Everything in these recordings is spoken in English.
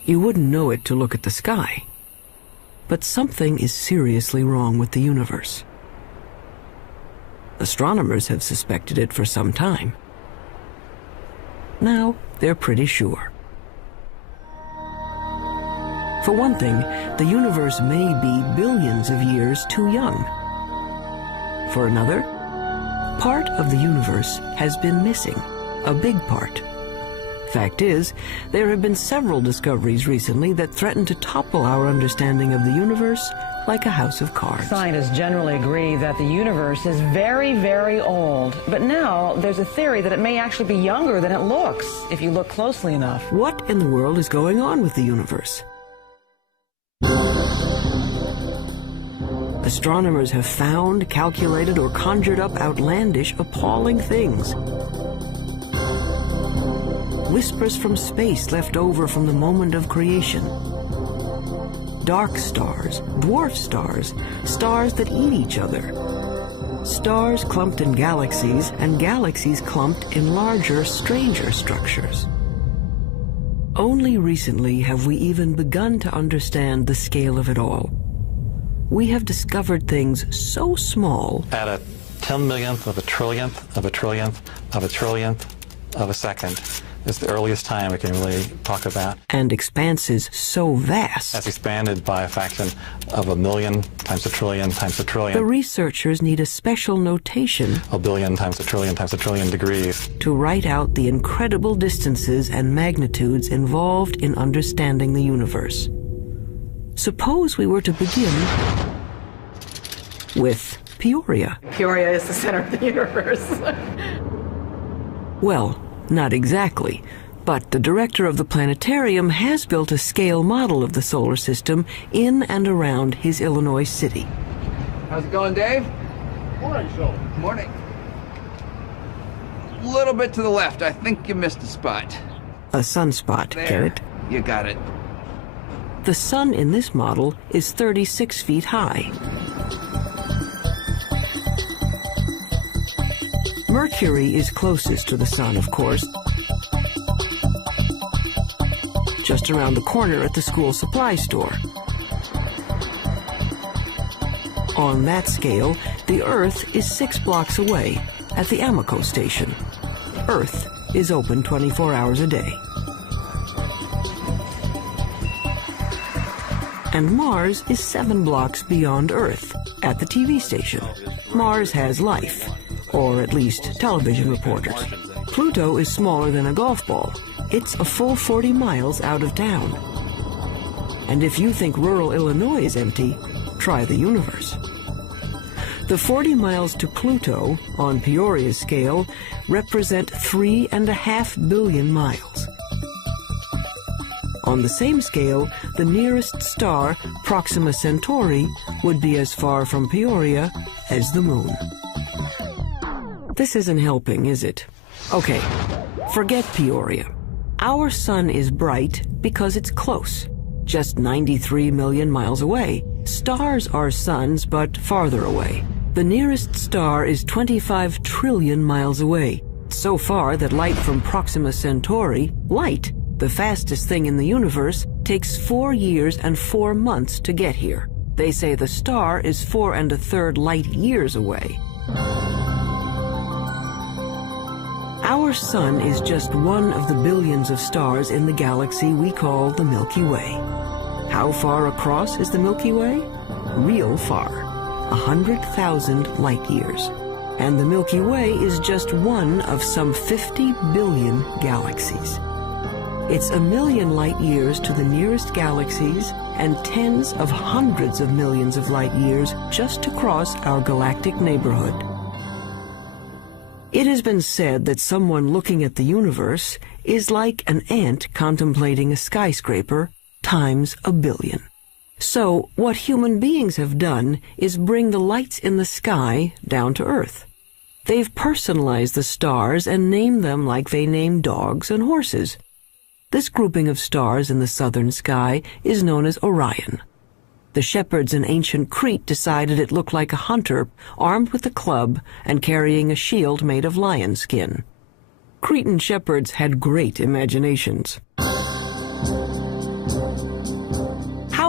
You wouldn't know it to look at the sky. But something is seriously wrong with the universe. Astronomers have suspected it for some time. Now, they're pretty sure. For one thing, the universe may be billions of years too young. For another, part of the universe has been missing, a big part. Fact is, there have been several discoveries recently that threaten to topple our understanding of the universe like a house of cards. Scientists generally agree that the universe is very, very old. But now there's a theory that it may actually be younger than it looks, if you look closely enough. What in the world is going on with the universe? Astronomers have found, calculated, or conjured up outlandish, appalling things. Whispers from space left over from the moment of creation. Dark stars, dwarf stars, stars that eat each other. Stars clumped in galaxies, and galaxies clumped in larger, stranger structures. Only recently have we even begun to understand the scale of it all. We have discovered things so small. At a 10 millionth of a trillionth of a trillionth of a trillionth of a second is the earliest time we can really talk about. And expanses so vast. That's expanded by a fraction of a million times a trillion times a trillion. The researchers need a special notation. A billion times a trillion degrees. To write out the incredible distances and magnitudes involved in understanding the universe. Suppose we were to begin with Peoria. Peoria is the center of the universe. Well, not exactly, but the director of the planetarium has built a scale model of the solar system in and around his Illinois city. How's it going, Dave? Morning, Phil. Morning. A little bit to the left. I think you missed a spot. A sunspot, There. Garrett. You got it. The sun in this model is 36 feet high. Mercury is closest to the sun, of course, just around the corner at the school supply store. On that scale, the Earth is 6 blocks away at the Amoco station. Earth is open 24 hours a day. And Mars is 7 blocks beyond Earth at the TV station. Mars has life, or at least television reporters. Pluto is smaller than a golf ball. It's a full 40 miles out of town. And if you think rural Illinois is empty, try the universe. The 40 miles to Pluto, on Peoria's scale, represent 3.5 billion miles. On the same scale, the nearest star, Proxima Centauri, would be as far from Peoria as the moon. This isn't helping, is it? Okay, forget Peoria. Our sun is bright because it's close, just 93 million miles away. Stars are suns, but farther away. The nearest star is 25 trillion miles away, so far that light from Proxima Centauri, light, the fastest thing in the universe, takes 4 years and 4 months to get here. They say the star is 4 1/3 light years away. Our sun is just one of the billions of stars in the galaxy we call the Milky Way. How far across is the Milky Way? Real far, 100,000 light years. And the Milky Way is just one of some 50 billion galaxies. It's 1 million light years to the nearest galaxies and tens of hundreds of millions of light years just to cross our galactic neighborhood. It has been said that someone looking at the universe is like an ant contemplating a skyscraper times 1 billion. So what human beings have done is bring the lights in the sky down to Earth. They've personalized the stars and named them like they name dogs and horses. This grouping of stars in the southern sky is known as Orion. The shepherds in ancient Crete decided it looked like a hunter armed with a club and carrying a shield made of lion skin. Cretan shepherds had great imaginations.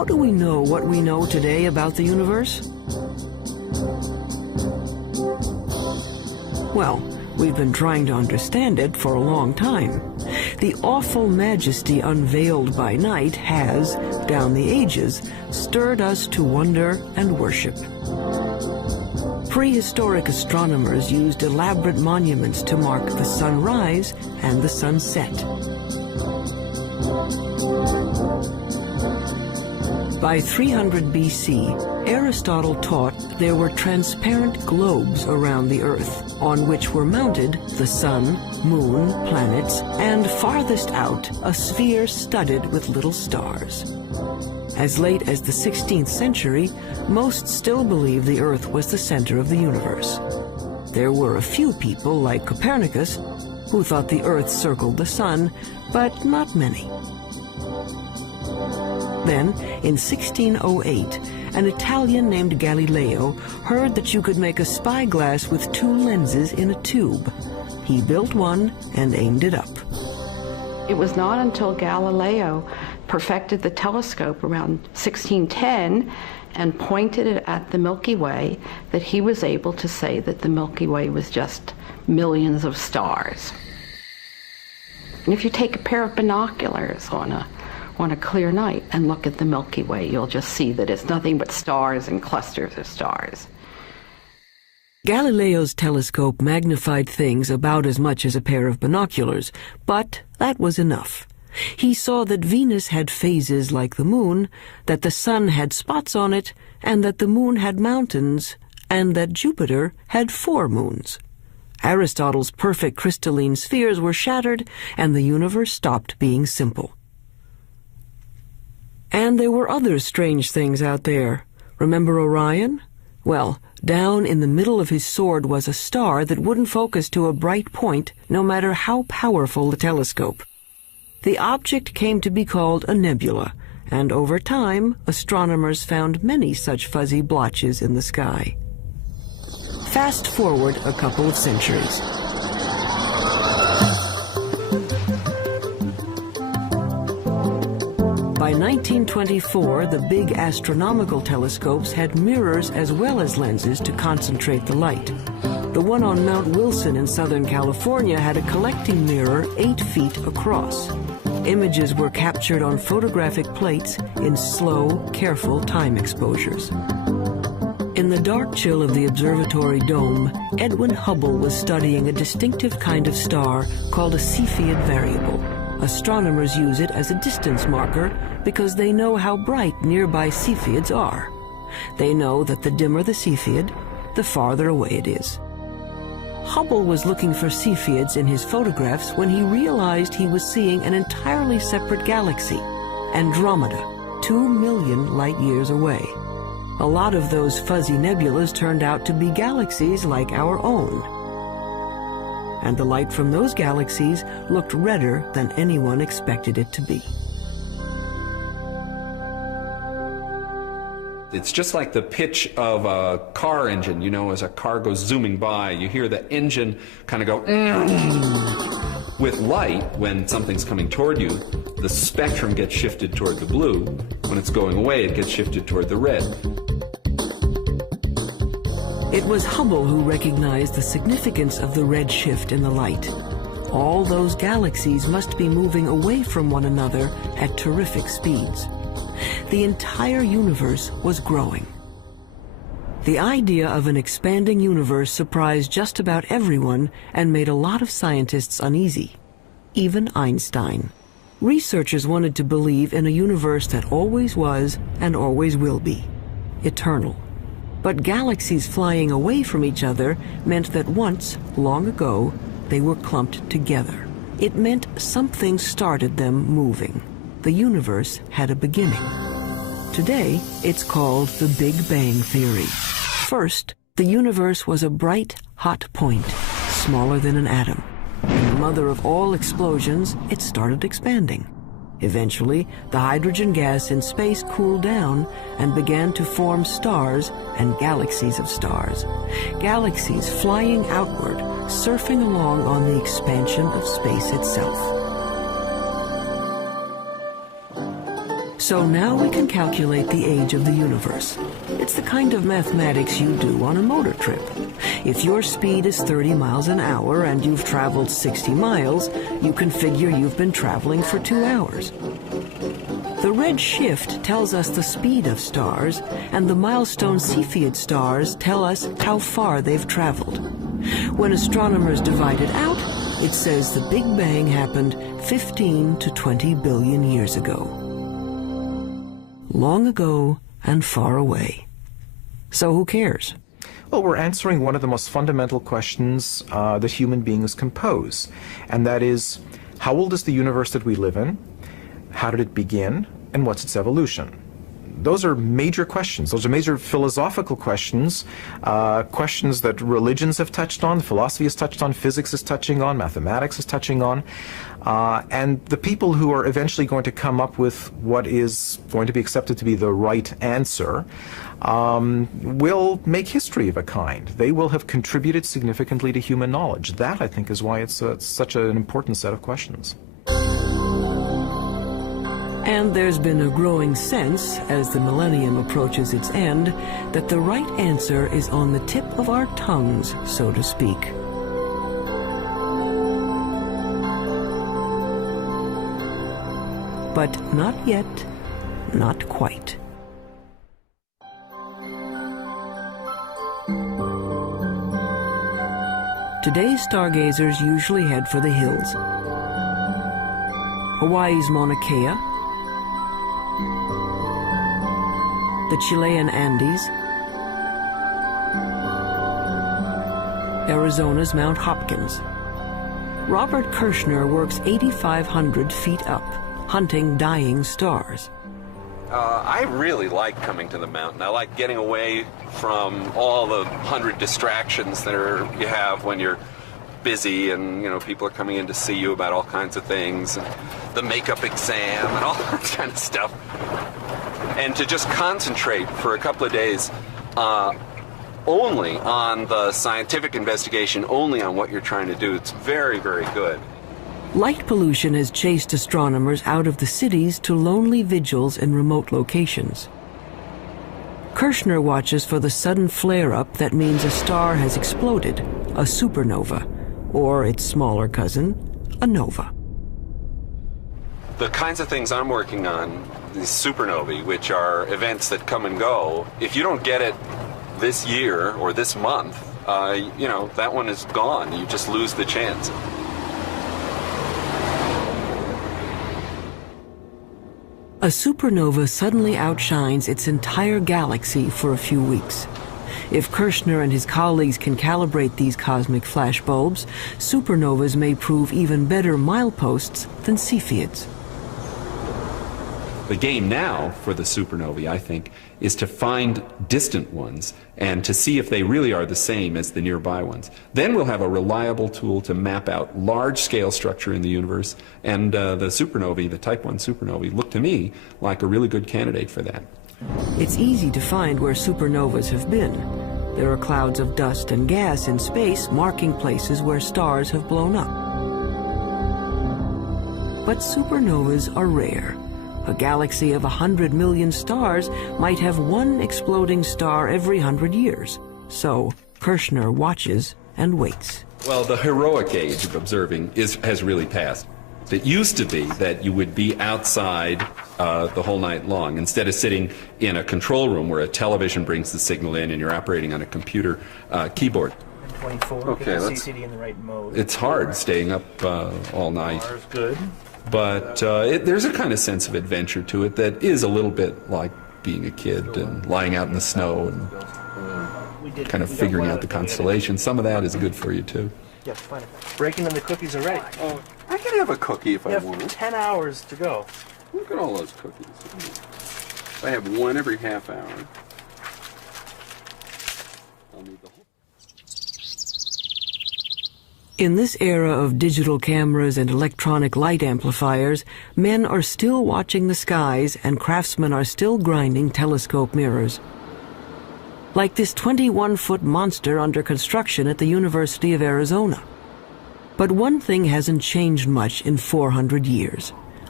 How do we know what we know today about the universe? Well, we've been trying to understand it for a long time. The awful majesty unveiled by night has, down the ages, stirred us to wonder and worship. Prehistoric astronomers used elaborate monuments to mark the sunrise and the sunset. By 300 BC, Aristotle taught there were transparent globes around the Earth, on which were mounted the sun, moon, planets, and farthest out, a sphere studded with little stars. As late as the 16th century, most still believed the Earth was the center of the universe. There were a few people, like Copernicus, who thought the Earth circled the sun, but not many. Then, in 1608, an Italian named Galileo heard that you could make a spyglass with two lenses in a tube. He built one and aimed it up. It was not until Galileo perfected the telescope around 1610 and pointed it at the Milky Way that he was able to say that the Milky Way was just millions of stars. And if you take a pair of binoculars on a clear night and look at the Milky Way, you'll just see that it's nothing but stars and clusters of stars. Galileo's telescope magnified things about as much as a pair of binoculars, but that was enough. He saw that Venus had phases like the moon, that the sun had spots on it, and that the moon had mountains, and that Jupiter had 4 moons. Aristotle's perfect crystalline spheres were shattered, and the universe stopped being simple. And there were other strange things out there. Remember Orion? Well, down in the middle of his sword was a star that wouldn't focus to a bright point, no matter how powerful the telescope. The object came to be called a nebula, and over time, astronomers found many such fuzzy blotches in the sky. Fast forward a couple of centuries. By 1924, the big astronomical telescopes had mirrors as well as lenses to concentrate the light. The one on Mount Wilson in Southern California had a collecting mirror 8 feet across. Images were captured on photographic plates in slow, careful time exposures. In the dark chill of the observatory dome, Edwin Hubble was studying a distinctive kind of star called a Cepheid variable. Astronomers use it as a distance marker because they know how bright nearby Cepheids are. They know that the dimmer the Cepheid, the farther away it is. Hubble was looking for Cepheids in his photographs when he realized he was seeing an entirely separate galaxy, Andromeda, 2 million light-years away. A lot of those fuzzy nebulas turned out to be galaxies like our own. And the light from those galaxies looked redder than anyone expected it to be. It's just like the pitch of a car engine. You know, as a car goes zooming by, you hear the engine kind of go. With light, when something's coming toward you, the spectrum gets shifted toward the blue. When it's going away, it gets shifted toward the red. It was Hubble who recognized the significance of the red shift in the light. All those galaxies must be moving away from one another at terrific speeds. The entire universe was growing. The idea of an expanding universe surprised just about everyone and made a lot of scientists uneasy, even Einstein. Researchers wanted to believe in a universe that always was and always will be, eternal. But galaxies flying away from each other meant that once, long ago, they were clumped together. It meant something started them moving. The universe had a beginning. Today, it's called the Big Bang Theory. First, the universe was a bright, hot point, smaller than an atom. And the mother of all explosions, it started expanding. Eventually, the hydrogen gas in space cooled down and began to form stars and galaxies of stars. Galaxies flying outward, surfing along on the expansion of space itself. So now we can calculate the age of the universe. It's the kind of mathematics you do on a motor trip. If your speed is 30 miles an hour and you've traveled 60 miles, you can figure you've been traveling for 2 hours. The red shift tells us the speed of stars, and the milestone Cepheid stars tell us how far they've traveled. When astronomers divide it out, it says the Big Bang happened 15 to 20 billion years ago. Long ago and far away. So who cares? Well, we're answering one of the most fundamental questions that human beings can pose, and that is, how old is the universe that we live in? How did it begin? And what's its evolution? Those are major questions. Those are major philosophical questions, questions that religions have touched on, philosophy has touched on, physics is touching on, mathematics is touching on. And the people who are eventually going to come up with what is going to be accepted to be the right answer will make history of a kind. They will have contributed significantly to human knowledge. That, I think, is why it's such an important set of questions. And there's been a growing sense, as the millennium approaches its end, that the right answer is on the tip of our tongues, so to speak. But not yet, not quite. Today's stargazers usually head for the hills. Hawaii's Mauna Kea, the Chilean Andes, Arizona's Mount Hopkins. Robert Kirshner works 8,500 feet up, hunting dying stars. I really like coming to the mountain. I like getting away from all the 100 distractions that you have when you're busy, and people are coming in to see you about all kinds of things, and the makeup exam and all that kind of stuff. And to just concentrate for a couple of days only on the scientific investigation, only on what you're trying to do, it's very, very good. Light pollution has chased astronomers out of the cities to lonely vigils in remote locations. Kirshner watches for the sudden flare-up that means a star has exploded, a supernova, or its smaller cousin, a nova. The kinds of things I'm working on, these supernovae, which are events that come and go, if you don't get it this year or this month, that one is gone. You just lose the chance. A supernova suddenly outshines its entire galaxy for a few weeks. If Kirshner and his colleagues can calibrate these cosmic flashbulbs, supernovas may prove even better mileposts than Cepheids. The game now for the supernovae, I think, is to find distant ones and to see if they really are the same as the nearby ones. Then we'll have a reliable tool to map out large-scale structure in the universe, and the supernovae, the Type 1 supernovae, look to me like a really good candidate for that. It's easy to find where supernovas have been. There are clouds of dust and gas in space marking places where stars have blown up. But supernovas are rare. A galaxy of 100 million stars might have one exploding star every 100 years. So Kirshner watches and waits. Well, the heroic age of observing has really passed. It used to be that you would be outside the whole night long, instead of sitting in a control room where a television brings the signal in and you're operating on a computer keyboard. 24. Okay, CCD in the right mode. It's hard staying up all night. Good. But there's a kind of sense of adventure to it that is a little bit like being a kid and lying out in the snow and kind of figuring out the constellations. Some of that is good for you, too. Yeah, fine. Breaking in the cookies already. Oh, I can have a cookie if I want. You have 10 hours to go. Look at all those cookies. I have one every half hour. I'll need the whole. In this era of digital cameras and electronic light amplifiers, men are still watching the skies and craftsmen are still grinding telescope mirrors. Like this 21-foot monster under construction at the University of Arizona. But one thing hasn't changed much in 400 years.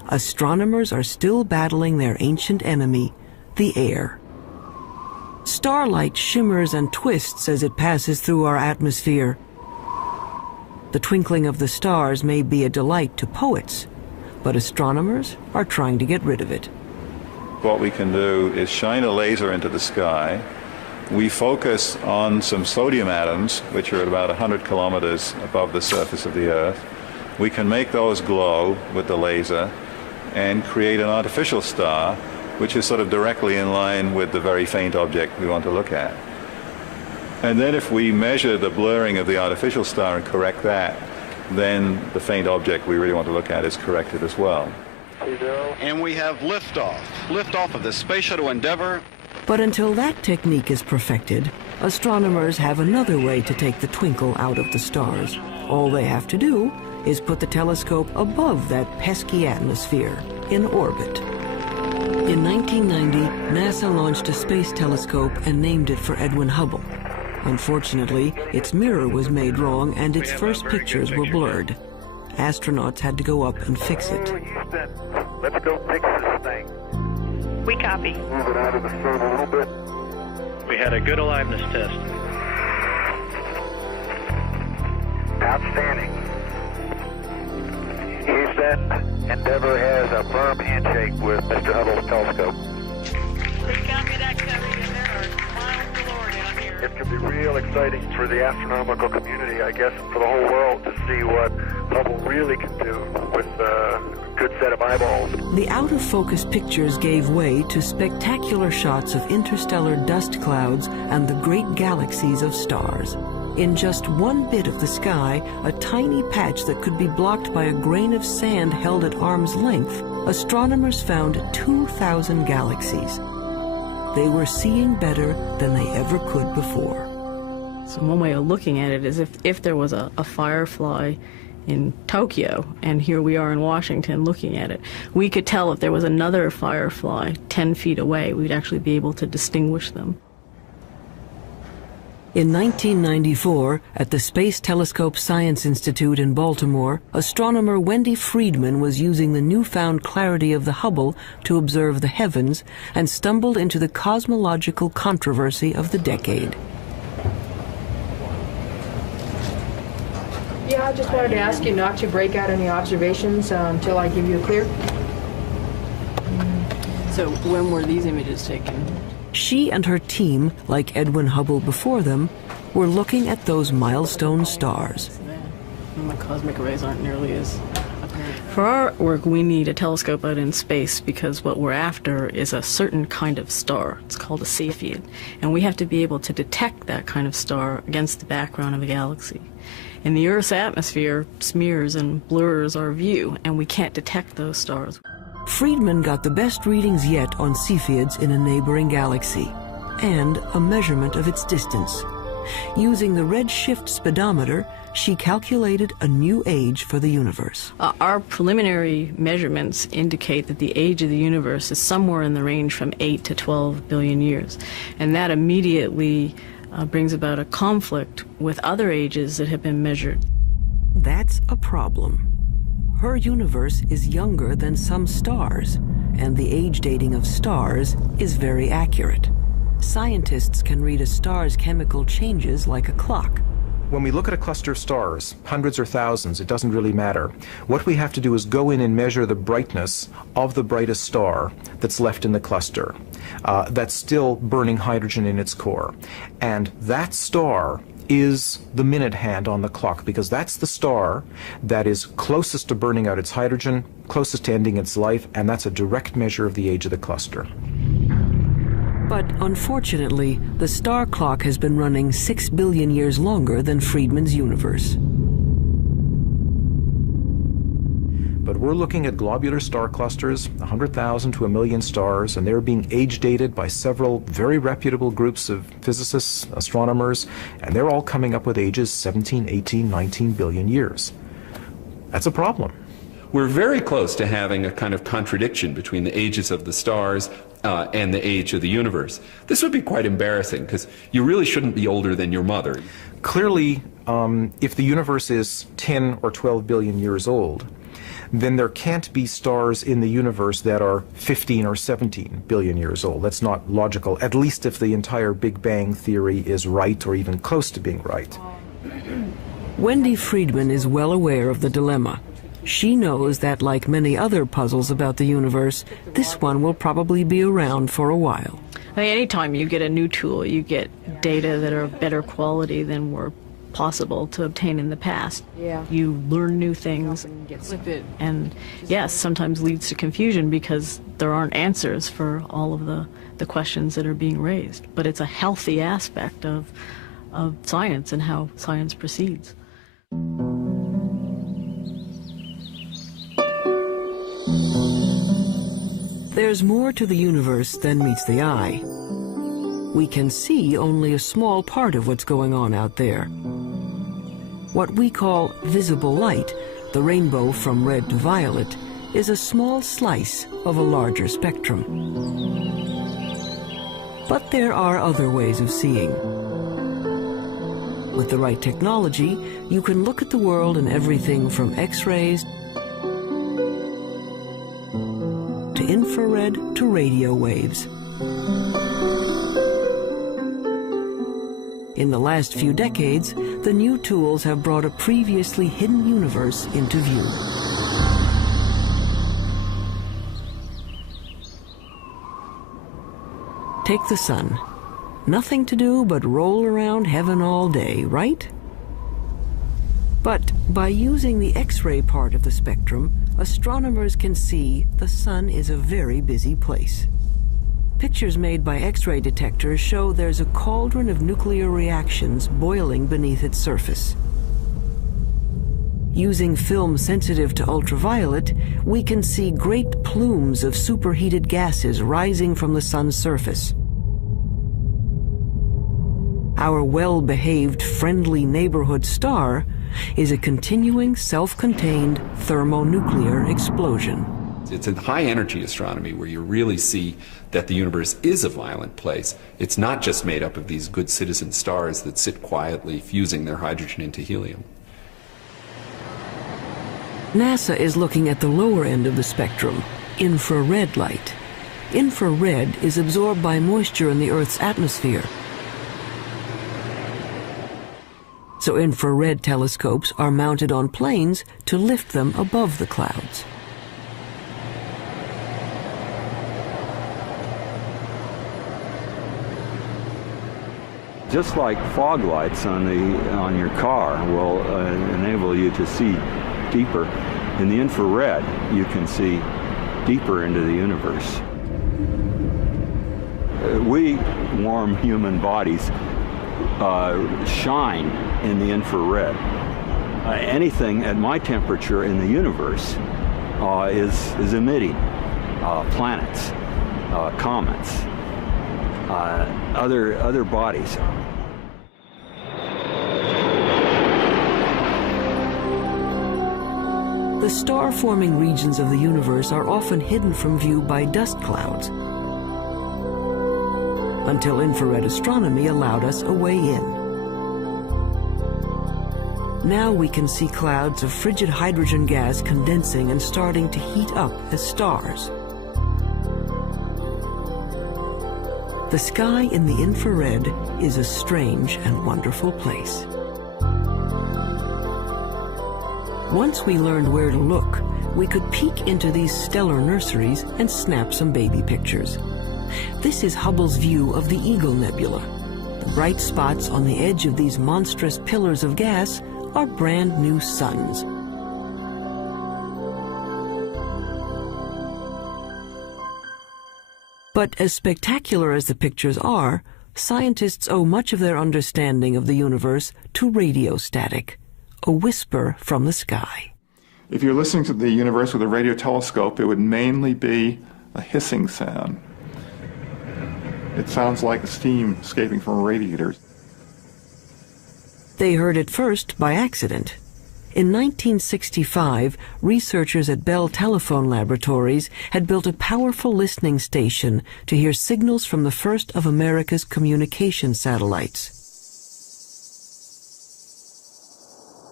astronomers are still battling their ancient enemy, the air. Starlight shimmers and twists as it passes through our atmosphere. The twinkling of the stars may be a delight to poets, but astronomers are trying to get rid of it. What we can do is shine a laser into the sky. We focus on some sodium atoms, which are at about 100 kilometers above the surface of the Earth. We can make those glow with the laser and create an artificial star, which is sort of directly in line with the very faint object we want to look at. And then if we measure the blurring of the artificial star and correct that, then the faint object we really want to look at is corrected as well. And we have liftoff of the Space Shuttle Endeavour. But until that technique is perfected, astronomers have another way to take the twinkle out of the stars. All they have to do is put the telescope above that pesky atmosphere, in orbit. In 1990, NASA launched a space telescope and named it for Edwin Hubble. Unfortunately, its mirror was made wrong and its first pictures were blurred. Astronauts had to go up and fix it. Houston, let's go fix this thing. We copy. Move it out of the sun a little bit. We had a good aliveness test. Outstanding. Houston, Endeavour has a firm handshake with Mr. Hubble's telescope. We copy that, Cody, and there are miles galore down here. It could be real exciting for the astronomical community, I guess, and for the whole world to see what Hubble really can do with a good set of eyeballs. The out-of-focus pictures gave way to spectacular shots of interstellar dust clouds and the great galaxies of stars. In just one bit of the sky, a tiny patch that could be blocked by a grain of sand held at arm's length, astronomers found 2,000 galaxies. They were seeing better than they ever could before. So one way of looking at it is if there was a firefly in Tokyo, and here we are in Washington looking at it, we could tell if there was another firefly 10 feet away, we'd actually be able to distinguish them. In 1994, at the Space Telescope Science Institute in Baltimore, astronomer Wendy Friedman was using the newfound clarity of the Hubble to observe the heavens and stumbled into the cosmological controversy of the decade. Yeah, I just wanted to ask you not to break out any observations until I give you a clear. So when were these images taken? She and her team, like Edwin Hubble before them, were looking at those milestone stars. And the cosmic rays aren't nearly as apparent. For our work, we need a telescope out in space because what we're after is a certain kind of star. It's called a Cepheid. And we have to be able to detect that kind of star against the background of a galaxy. And the Earth's atmosphere smears and blurs our view, and we can't detect those stars. Friedman got the best readings yet on Cepheids in a neighboring galaxy, and a measurement of its distance. Using the redshift speedometer, she calculated a new age for the universe. Our preliminary measurements indicate that the age of the universe is somewhere in the range from 8 to 12 billion years. And that immediately brings about a conflict with other ages that have been measured. That's a problem. Her universe is younger than some stars, and the age dating of stars is very accurate. Scientists can read a star's chemical changes like a clock. When we look at a cluster of stars, hundreds or thousands, it doesn't really matter. What we have to do is go in and measure the brightness of the brightest star that's left in the cluster, that's still burning hydrogen in its core. And that star is the minute hand on the clock, because that's the star that is closest to burning out its hydrogen, closest to ending its life, and that's a direct measure of the age of the cluster. But unfortunately, the star clock has been running 6 billion years longer than Friedman's universe. But we're looking at globular star clusters, 100,000 to 1 million stars, and they're being age dated by several very reputable groups of physicists, astronomers, and they're all coming up with ages 17, 18, 19 billion years. That's a problem. We're very close to having a kind of contradiction between the ages of the stars and the age of the universe. This would be quite embarrassing, because you really shouldn't be older than your mother. Clearly, if the universe is 10 or 12 billion years old, then there can't be stars in the universe that are 15 or 17 billion years old. That's not logical, at least if the entire Big Bang theory is right or even close to being right. Wendy Friedman is well aware of the dilemma. She knows that, like many other puzzles about the universe, this one will probably be around for a while. I mean, anytime you get a new tool, you get data that are of better quality than were possible to obtain in the past. Yeah. You learn new things, and yes, sometimes leads to confusion because there aren't answers for all of the questions that are being raised. But it's a healthy aspect of science and how science proceeds. There's more to the universe than meets the eye. We can see only a small part of what's going on out there. What we call visible light, the rainbow from red to violet, is a small slice of a larger spectrum. But there are other ways of seeing. With the right technology, you can look at the world in everything from X-rays to infrared to radio waves. In the last few decades, the new tools have brought a previously hidden universe into view. Take the sun. Nothing to do but roll around heaven all day, right? But by using the X-ray part of the spectrum, astronomers can see the sun is a very busy place. Pictures made by X-ray detectors show there's a cauldron of nuclear reactions boiling beneath its surface. Using film sensitive to ultraviolet, we can see great plumes of superheated gases rising from the sun's surface. Our well-behaved, friendly neighborhood star is a continuing, self-contained thermonuclear explosion. It's in high-energy astronomy where you really see that the universe is a violent place. It's not just made up of these good citizen stars that sit quietly fusing their hydrogen into helium. NASA is looking at the lower end of the spectrum, infrared light. Infrared is absorbed by moisture in the Earth's atmosphere. So infrared telescopes are mounted on planes to lift them above the clouds. Just like fog lights on your car will enable you to see deeper, in the infrared you can see deeper into the universe. We warm human bodies shine in the infrared. Anything at my temperature in the universe is emitting planets, comets, other bodies. The star-forming regions of the universe are often hidden from view by dust clouds, until infrared astronomy allowed us a way in. Now we can see clouds of frigid hydrogen gas condensing and starting to heat up as stars. The sky in the infrared is a strange and wonderful place. Once we learned where to look, we could peek into these stellar nurseries and snap some baby pictures. This is Hubble's view of the Eagle Nebula. The bright spots on the edge of these monstrous pillars of gas are brand new suns. But as spectacular as the pictures are, scientists owe much of their understanding of the universe to radio static, a whisper from the sky. If you're listening to the universe with a radio telescope, it would mainly be a hissing sound. It sounds like steam escaping from a radiator. They heard it first by accident. In 1965, researchers at Bell Telephone Laboratories had built a powerful listening station to hear signals from the first of America's communication satellites.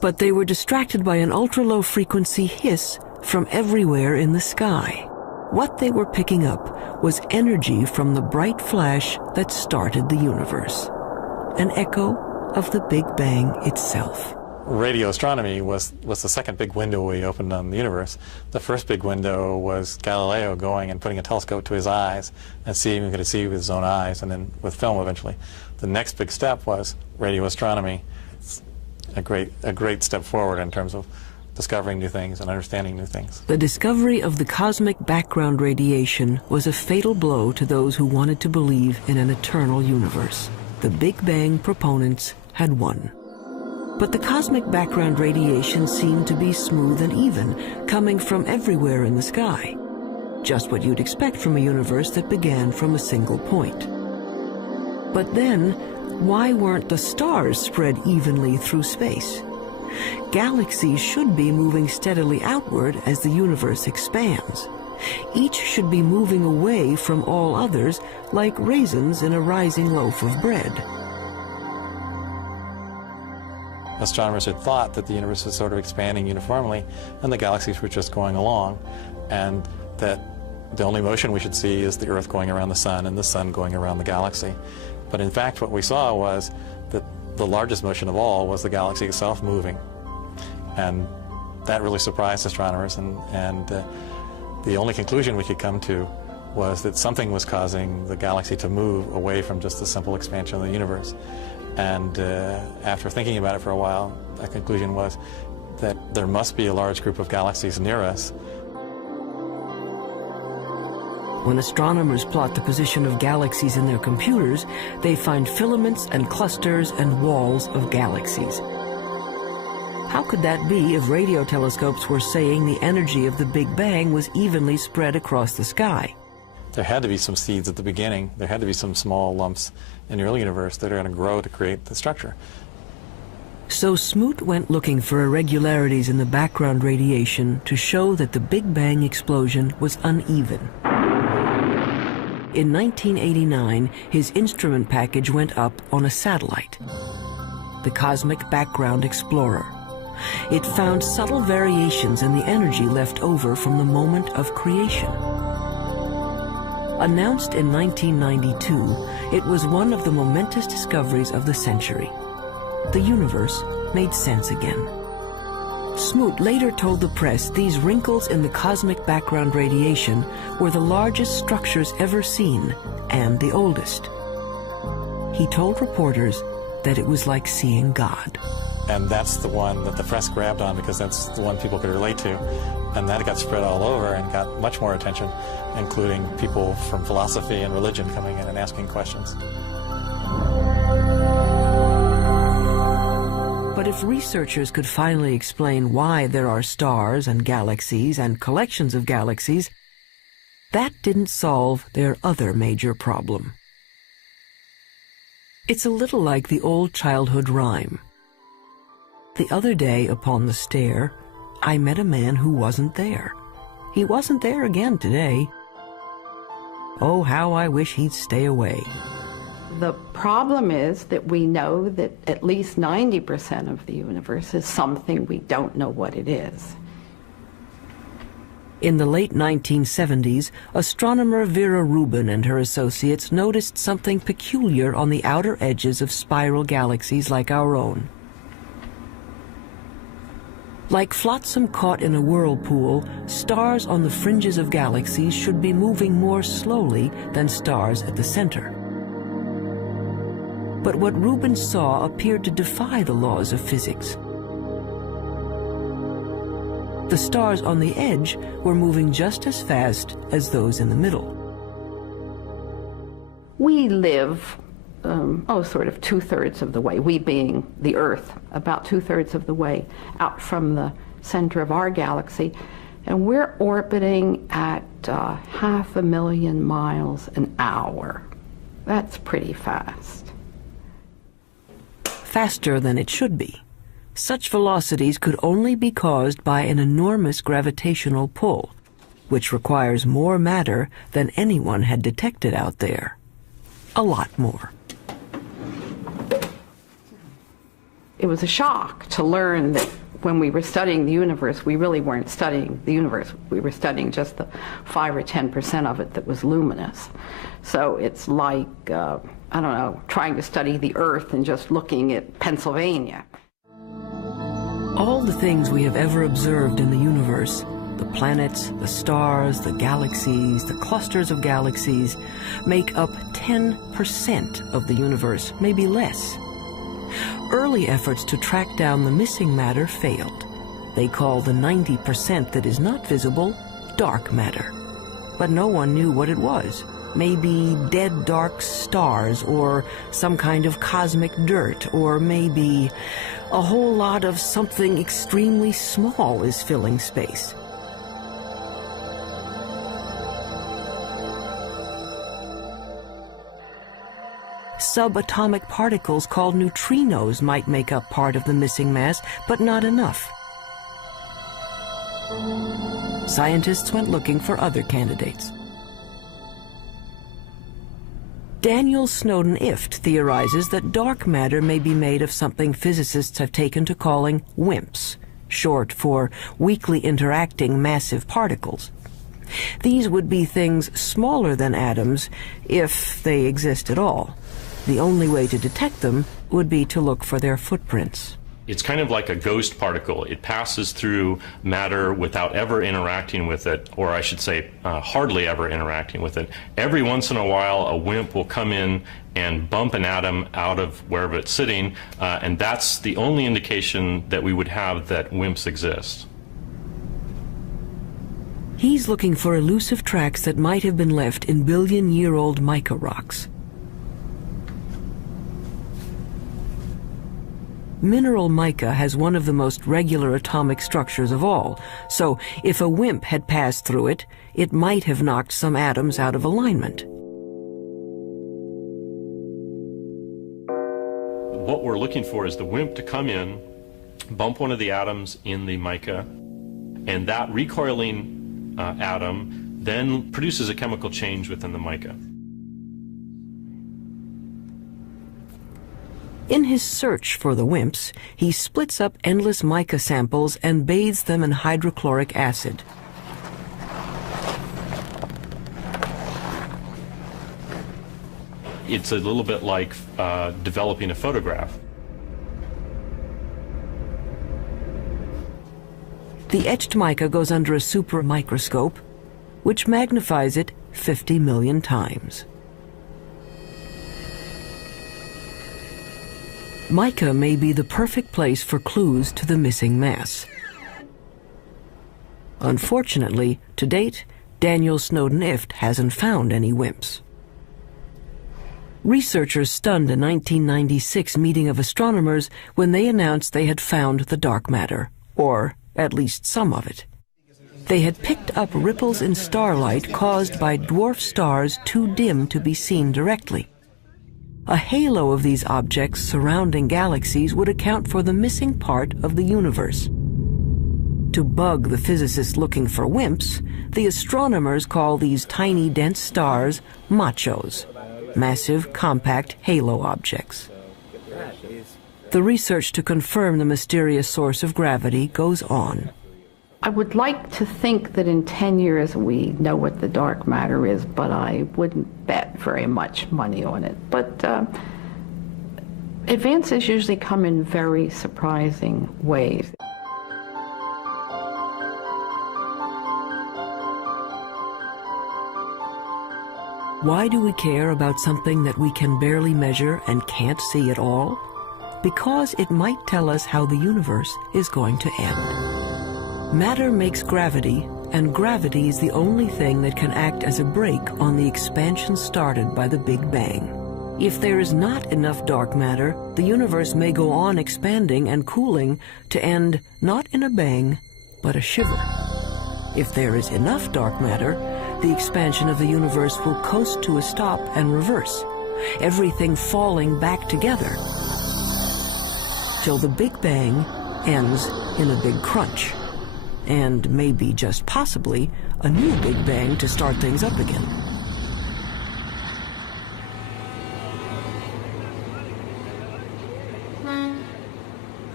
But they were distracted by an ultra-low frequency hiss from everywhere in the sky. What they were picking up was energy from the bright flash that started the universe, an echo of the Big Bang itself. Radio astronomy was the second big window we opened on the universe. The first big window was Galileo going and putting a telescope to his eyes and seeing what he could see with his own eyes, and then with film eventually. The next big step was radio astronomy. It's a great step forward in terms of discovering new things and understanding new things. The discovery of the cosmic background radiation was a fatal blow to those who wanted to believe in an eternal universe. The Big Bang proponents had won. But the cosmic background radiation seemed to be smooth and even, coming from everywhere in the sky. Just what you'd expect from a universe that began from a single point. But then, why weren't the stars spread evenly through space? Galaxies should be moving steadily outward as the universe expands. Each should be moving away from all others like raisins in a rising loaf of bread. Astronomers had thought that the universe was sort of expanding uniformly and the galaxies were just going along, and that the only motion we should see is the Earth going around the Sun and the Sun going around the galaxy. But in fact, what we saw was that the largest motion of all was the galaxy itself moving. And that really surprised astronomers, and the only conclusion we could come to was that something was causing the galaxy to move away from just the simple expansion of the universe. And after thinking about it for a while, the conclusion was that there must be a large group of galaxies near us. When astronomers plot the position of galaxies in their computers, they find filaments and clusters and walls of galaxies. How could that be if radio telescopes were saying the energy of the Big Bang was evenly spread across the sky? There had to be some seeds at the beginning. There had to be some small lumps in the early universe that are going to grow to create the structure. So Smoot went looking for irregularities in the background radiation to show that the Big Bang explosion was uneven. In 1989, his instrument package went up on a satellite, the Cosmic Background Explorer. It found subtle variations in the energy left over from the moment of creation. Announced in 1992, it was one of the momentous discoveries of the century. The universe made sense again. Smoot later told the press these wrinkles in the cosmic background radiation were the largest structures ever seen and the oldest. He told reporters that it was like seeing God. And that's the one that the press grabbed on because that's the one people could relate to. And that got spread all over and got much more attention, including people from philosophy and religion coming in and asking questions. But if researchers could finally explain why there are stars and galaxies and collections of galaxies, that didn't solve their other major problem. It's a little like the old childhood rhyme. The other day upon the stair, I met a man who wasn't there. He wasn't there again today. Oh, how I wish he'd stay away. The problem is that we know that at least 90% of the universe is something we don't know what it is. In the late 1970s, astronomer Vera Rubin and her associates noticed something peculiar on the outer edges of spiral galaxies like our own. Like flotsam caught in a whirlpool, stars on the fringes of galaxies should be moving more slowly than stars at the center. But what Rubin saw appeared to defy the laws of physics. The stars on the edge were moving just as fast as those in the middle. We live, sort of 2/3 of the way, we being the Earth, about 2/3 of the way out from the center of our galaxy, and we're orbiting at 500,000 miles an hour. That's pretty fast. Faster than it should be. Such velocities could only be caused by an enormous gravitational pull, which requires more matter than anyone had detected out there. A lot more. it was a shock to learn that when we were studying the universe, we really weren't studying the universe. We were studying just the 5 or 10% of it that was luminous. So it's like, I don't know, trying to study the Earth and just looking at Pennsylvania. All the things we have ever observed in the universe, the planets, the stars, the galaxies, the clusters of galaxies, make up 10% of the universe, maybe less. Early efforts to track down the missing matter failed. They call the 90% that is not visible dark matter. But no one knew what it was. Maybe dead dark stars, or some kind of cosmic dirt, or maybe a whole lot of something extremely small is filling space. Subatomic particles called neutrinos might make up part of the missing mass, but not enough. Scientists went looking for other candidates. Daniel Snowden-Ift theorizes that dark matter may be made of something physicists have taken to calling WIMPs, short for weakly interacting massive particles. These would be things smaller than atoms, if they exist at all. The only way to detect them would be to look for their footprints. It's kind of like a ghost particle. It passes through matter without ever interacting with it, or I should say hardly ever interacting with it. Every once in a while, a WIMP will come in and bump an atom out of wherever it's sitting, and that's the only indication that we would have that WIMPs exist. He's looking for elusive tracks that might have been left in billion-year-old mica rocks. Mineral mica has one of the most regular atomic structures of all, so if a WIMP had passed through it, it might have knocked some atoms out of alignment. What we're looking for is the WIMP to come in, bump one of the atoms in the mica, and that recoiling atom then produces a chemical change within the mica. In his search for the WIMPs, he splits up endless mica samples and bathes them in hydrochloric acid. It's a little bit like developing a photograph. The etched mica goes under a super microscope, which magnifies it 50 million times. Mica may be the perfect place for clues to the missing mass. Unfortunately, to date, Daniel Snowden-Ift hasn't found any WIMPs. Researchers stunned a 1996 meeting of astronomers when they announced they had found the dark matter, or at least some of it. They had picked up ripples in starlight caused by dwarf stars too dim to be seen directly. A halo of these objects surrounding galaxies would account for the missing part of the universe. To bug the physicists looking for WIMPs, the astronomers call these tiny dense stars machos, massive compact halo objects. The research to confirm the mysterious source of gravity goes on. I would like to think that in 10 years we know what the dark matter is, but I wouldn't bet very much money on it. But advances usually come in very surprising ways. Why do we care about something that we can barely measure and can't see at all? Because it might tell us how the universe is going to end. Matter makes gravity, and gravity is the only thing that can act as a brake on the expansion started by the Big Bang. If there is not enough dark matter, the universe may go on expanding and cooling to end not in a bang, but a shiver. If there is enough dark matter, the expansion of the universe will coast to a stop and reverse, everything falling back together, till the Big Bang ends in a big crunch. And maybe, just possibly, a new Big Bang to start things up again.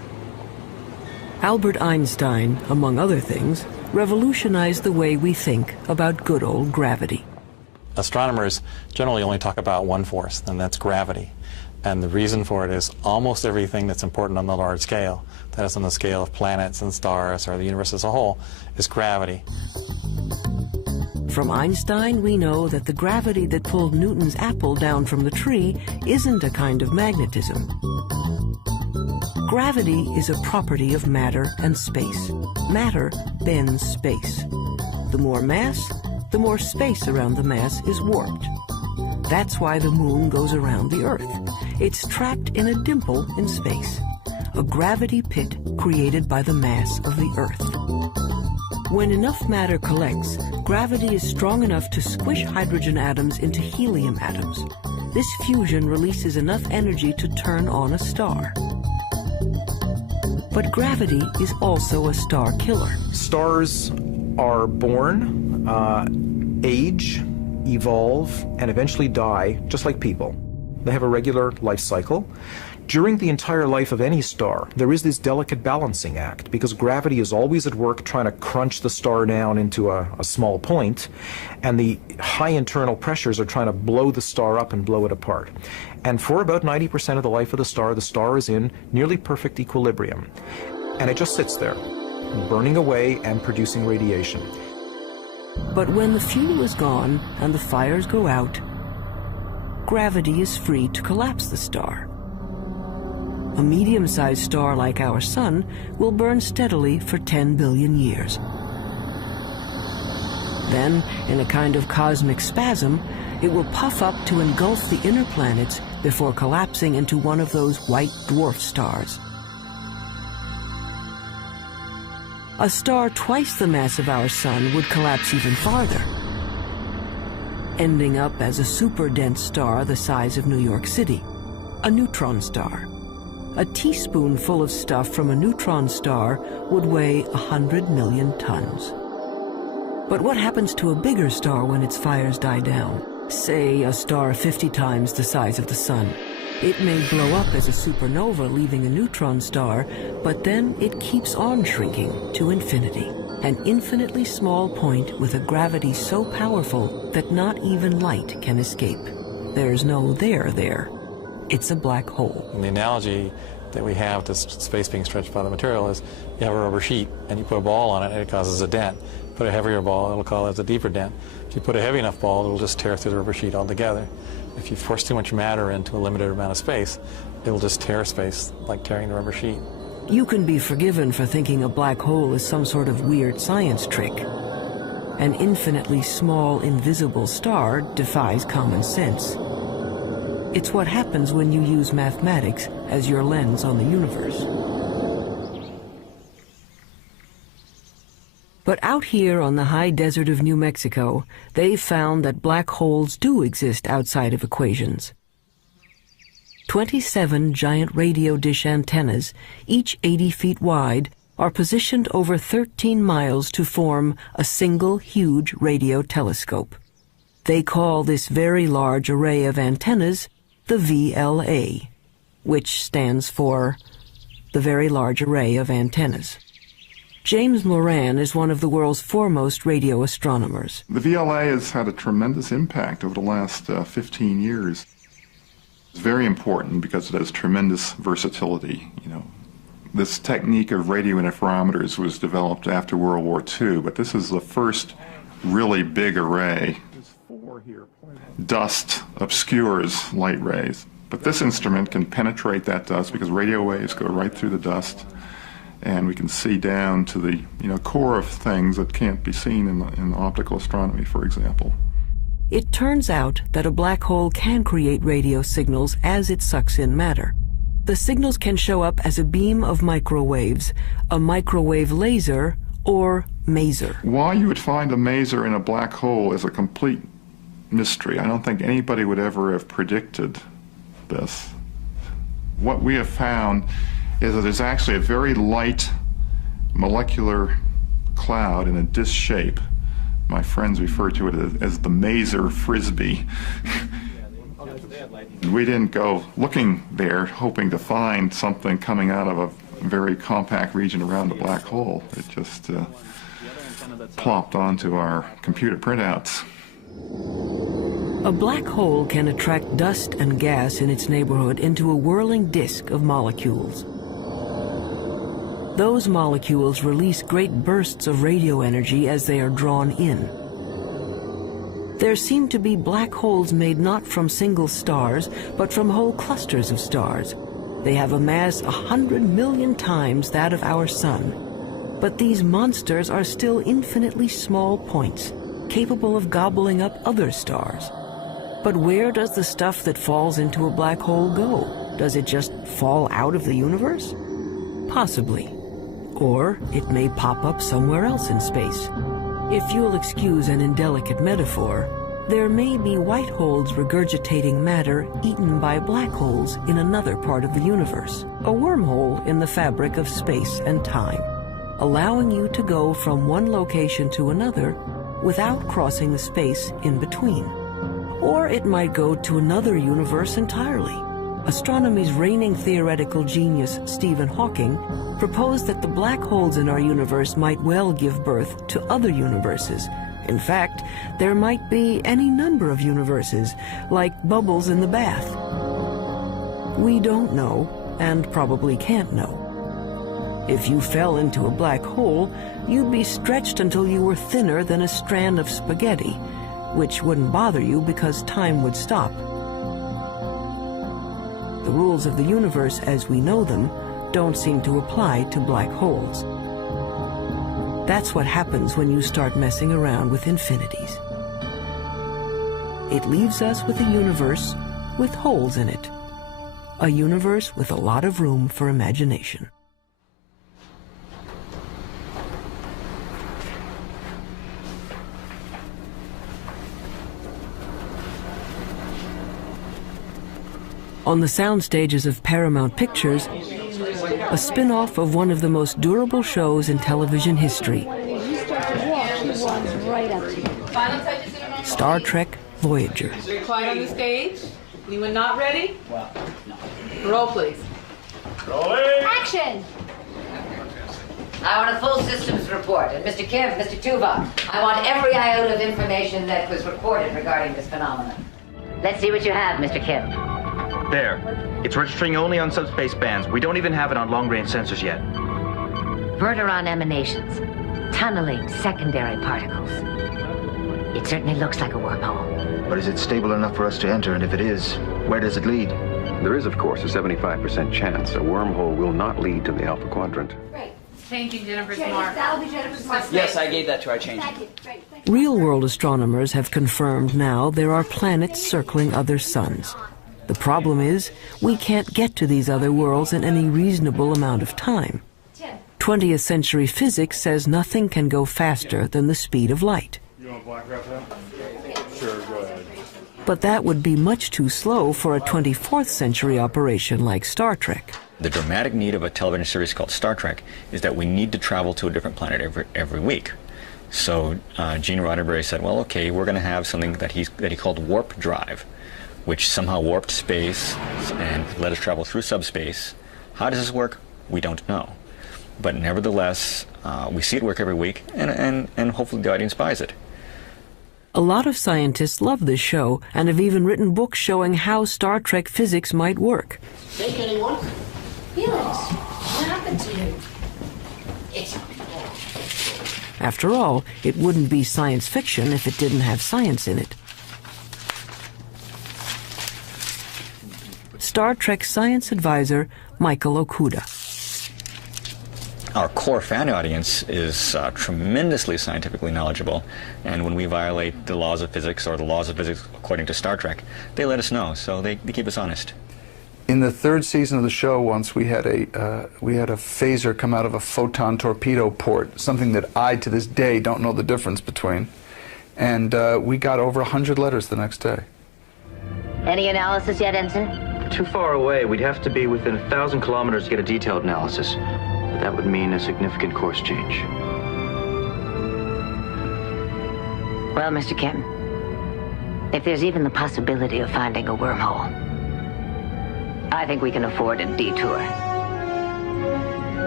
Albert Einstein, among other things, revolutionized the way we think about good old gravity. Astronomers generally only talk about one force, and that's gravity. And the reason for it is almost everything that's important on the large scale, that is on the scale of planets and stars or the universe as a whole, is gravity. From Einstein, we know that the gravity that pulled Newton's apple down from the tree isn't a kind of magnetism. Gravity is a property of matter and space. Matter bends space. The more mass, the more space around the mass is warped. That's why the moon goes around the Earth. It's trapped in a dimple in space, a gravity pit created by the mass of the Earth. When enough matter collects, gravity is strong enough to squish hydrogen atoms into helium atoms. This fusion releases enough energy to turn on a star. But gravity is also a star killer. Stars are born, age, evolve, and eventually die, just like people. They have a regular life cycle. During the entire life of any star, there is this delicate balancing act, because gravity is always at work trying to crunch the star down into a small point, and the high internal pressures are trying to blow the star up and blow it apart. And for about 90% of the life of the star is in nearly perfect equilibrium. And it just sits there, burning away and producing radiation. But when the fuel is gone and the fires go out, gravity is free to collapse the star. A medium-sized star like our Sun will burn steadily for 10 billion years. Then, in a kind of cosmic spasm, it will puff up to engulf the inner planets before collapsing into one of those white dwarf stars. A star twice the mass of our Sun would collapse even farther, ending up as a super-dense star the size of New York City, a neutron star. A teaspoonful of stuff from a neutron star would weigh 100 million tons. But what happens to a bigger star when its fires die down? Say a star 50 times the size of the Sun. It may blow up as a supernova, leaving a neutron star, but then it keeps on shrinking to infinity. An infinitely small point with a gravity so powerful that not even light can escape. There's no there there. It's a black hole. And the analogy that we have to space being stretched by the material is you have a rubber sheet and you put a ball on it and it causes a dent. Put a heavier ball, it'll cause a deeper dent. If you put a heavy enough ball, it'll just tear through the rubber sheet altogether. If you force too much matter into a limited amount of space, it'll just tear space like tearing the rubber sheet. You can be forgiven for thinking a black hole is some sort of weird science trick. An infinitely small, invisible star defies common sense. It's what happens when you use mathematics as your lens on the universe. But out here on the high desert of New Mexico, they've found that black holes do exist outside of equations. 27 giant radio dish antennas, each 80 feet wide, are positioned over 13 miles to form a single huge radio telescope. They call this very large array of antennas the VLA, which stands for the Very Large Array of Antennas. James Moran is one of the world's foremost radio astronomers. The VLA has had a tremendous impact over the last 15 years. It's very important because it has tremendous versatility. This technique of radio interferometers was developed after World War II, but this is the first really big array. Dust obscures light rays, but this instrument can penetrate that dust because radio waves go right through the dust, and we can see down to the core of things that can't be seen in optical astronomy, for example. It turns out that a black hole can create radio signals as it sucks in matter. The signals can show up as a beam of microwaves, a microwave laser, or maser. Why you would find a maser in a black hole is a complete mystery. I don't think anybody would ever have predicted this. What we have found is that there's actually a very light molecular cloud in a disc shape. My friends refer to it as the maser frisbee. We didn't go looking there hoping to find something coming out of very compact region around the black hole. It just plopped onto our computer printouts. A black hole can attract dust and gas in its neighborhood into a whirling disk of molecules. Those molecules release great bursts of radio energy as they are drawn in. There seem to be black holes made not from single stars, but from whole clusters of stars. They have a mass 100 million times that of our sun. But these monsters are still infinitely small points, capable of gobbling up other stars. But where does the stuff that falls into a black hole go? Does it just fall out of the universe? Possibly. Or it may pop up somewhere else in space. If you'll excuse an indelicate metaphor, there may be white holes regurgitating matter eaten by black holes in another part of the universe, a wormhole in the fabric of space and time, allowing you to go from one location to another without crossing the space in between. Or it might go to another universe entirely. Astronomy's reigning theoretical genius, Stephen Hawking, proposed that the black holes in our universe might well give birth to other universes. In fact, there might be any number of universes, like bubbles in the bath. We don't know, and probably can't know. If you fell into a black hole, you'd be stretched until you were thinner than a strand of spaghetti, which wouldn't bother you because time would stop. The rules of the universe as we know them don't seem to apply to black holes. That's what happens when you start messing around with infinities. It leaves us with a universe with holes in it. A universe with a lot of room for imagination. On the sound stages of Paramount Pictures, a spin-off of one of the most durable shows in television history, Star Trek Voyager. Quiet on the stage. Anyone not ready? Roll, please. Action! I want a full systems report. And Mr. Kim, Mr. Tuvok, I want every iota of information that was recorded regarding this phenomenon. Let's see what you have, Mr. Kim. There. It's registering only on subspace bands. We don't even have it on long-range sensors yet. Verteron emanations. Tunneling secondary particles. It certainly looks like a wormhole. But is it stable enough for us to enter? And if it is, where does it lead? There is, of course, a 75% chance a wormhole will not lead to the Alpha Quadrant. Great. Changing Jennifer's mark. That'll be Jennifer's mark. Yes, I gave that to our change. Real-world astronomers have confirmed now there are planets circling other suns. The problem is, we can't get to these other worlds in any reasonable amount of time. 20th century physics says nothing can go faster than the speed of light. You want black wrap that? Sure, go ahead. But that would be much too slow for a 24th century operation like Star Trek. The dramatic need of a television series called Star Trek is that we need to travel to a different planet every week. So Gene Roddenberry said, well, okay, we're going to have something that he called warp drive, which somehow warped space and let us travel through subspace. How does this work? We don't know. But nevertheless, we see it work every week, and hopefully the audience buys it. A lot of scientists love this show and have even written books showing how Star Trek physics might work. Shake anyone? Felix, what happened to you? It's... After all, it wouldn't be science fiction if it didn't have science in it. Star Trek science advisor Michael Okuda. Our core fan audience is tremendously scientifically knowledgeable, and when we violate the laws of physics or the laws of physics according to Star Trek, they let us know, so they keep us honest. In the third season of the show, once we had a phaser come out of a photon torpedo port, something that I, to this day, don't know the difference between. And we got over 100 letters the next day. Any analysis yet, Ensign? Too far away. We'd have to be within 1,000 kilometers to get a detailed analysis. But that would mean a significant course change. Well, Mr. Kim, if there's even the possibility of finding a wormhole, I think we can afford a detour.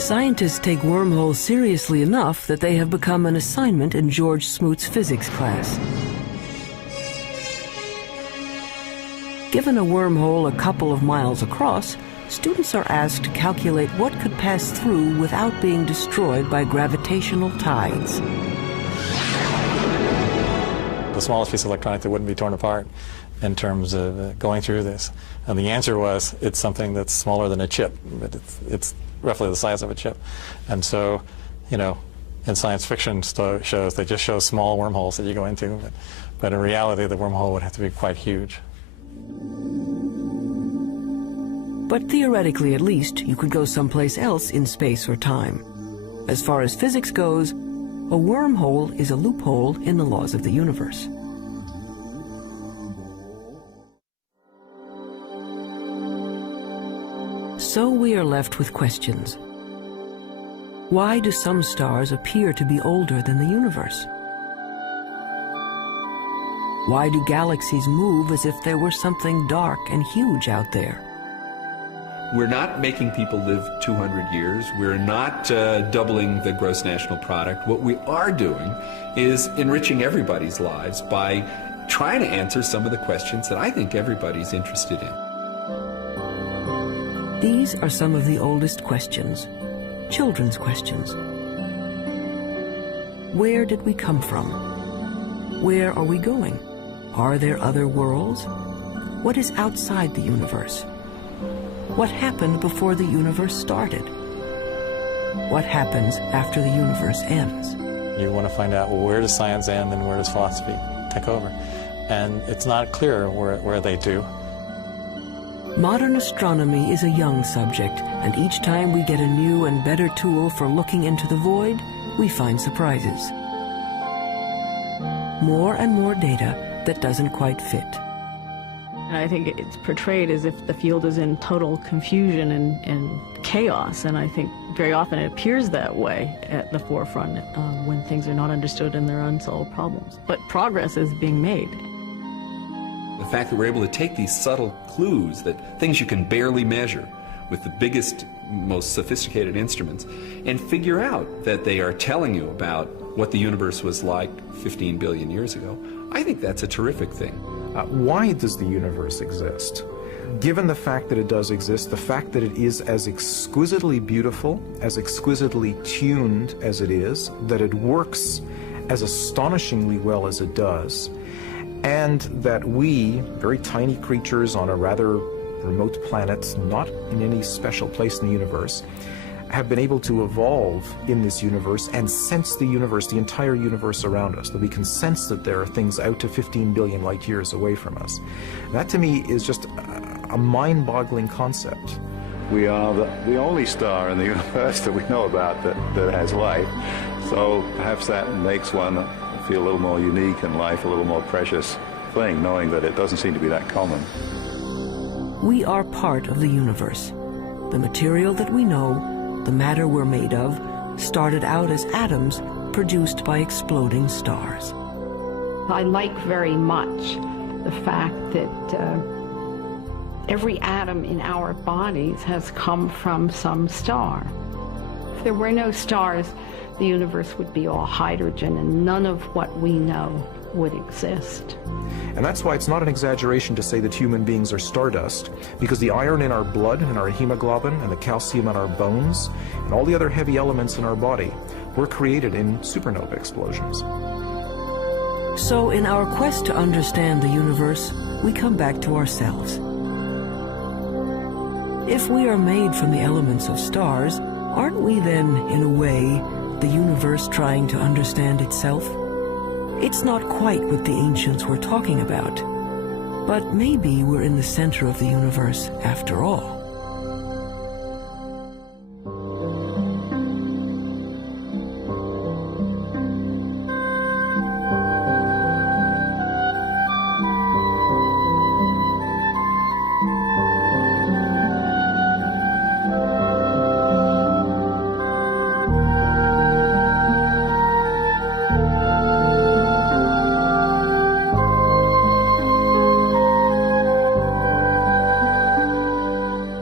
Scientists take wormholes seriously enough that they have become an assignment in George Smoot's physics class. Given a wormhole a couple of miles across, students are asked to calculate what could pass through without being destroyed by gravitational tides. The smallest piece of electronic that wouldn't be torn apart in terms of going through this. And the answer was, it's something that's smaller than a chip, but it's roughly the size of a chip. And so, you know, in science fiction shows, they just show small wormholes that you go into, but in reality, the wormhole would have to be quite huge. But theoretically, at least, you could go someplace else in space or time. As far as physics goes, a wormhole is a loophole in the laws of the universe. So we are left with questions. Why do some stars appear to be older than the universe? Why do galaxies move as if there were something dark and huge out there? We're not making people live 200 years. We're not doubling the gross national product. What we are doing is enriching everybody's lives by trying to answer some of the questions that I think everybody's interested in. These are some of the oldest questions, children's questions. Where did we come from? Where are we going? Are there other worlds? What is outside the universe? What happened before the universe started? What happens after the universe ends? You want to find out, well, where does science end and where does philosophy take over? And it's not clear where they do. Modern astronomy is a young subject, and each time we get a new and better tool for looking into the void, we find surprises. More and more data that doesn't quite fit. And I think it's portrayed as if the field is in total confusion and chaos, and I think very often it appears that way at the forefront when things are not understood and there are unsolved problems. But progress is being made. The fact that we're able to take these subtle clues, that things you can barely measure with the biggest, most sophisticated instruments, and figure out that they are telling you about what the universe was like 15 billion years ago, I think that's a terrific thing. Why does the universe exist? Given the fact that it does exist, the fact that it is as exquisitely beautiful, as exquisitely tuned as it is, that it works as astonishingly well as it does, and that we, very tiny creatures on a rather remote planet, not in any special place in the universe, have been able to evolve in this universe and sense the universe, the entire universe around us, that we can sense that there are things out to 15 billion light years away from us. That to me is just a mind-boggling concept. We are the only star in the universe that we know about that has life, so perhaps that makes one feel a little more unique and life a little more precious thing, knowing that it doesn't seem to be that common. We are part of the universe. The material that we know, the matter we're made of, started out as atoms produced by exploding stars. I like very much the fact that every atom in our bodies has come from some star. If there were no stars, the universe would be all hydrogen and none of what we know would exist. And that's why it's not an exaggeration to say that human beings are stardust, because the iron in our blood and our hemoglobin and the calcium in our bones and all the other heavy elements in our body were created in supernova explosions. So in our quest to understand the universe, we come back to ourselves. If we are made from the elements of stars, aren't we then, in a way, the universe trying to understand itself? It's not quite what the ancients were talking about, but maybe we're in the center of the universe after all.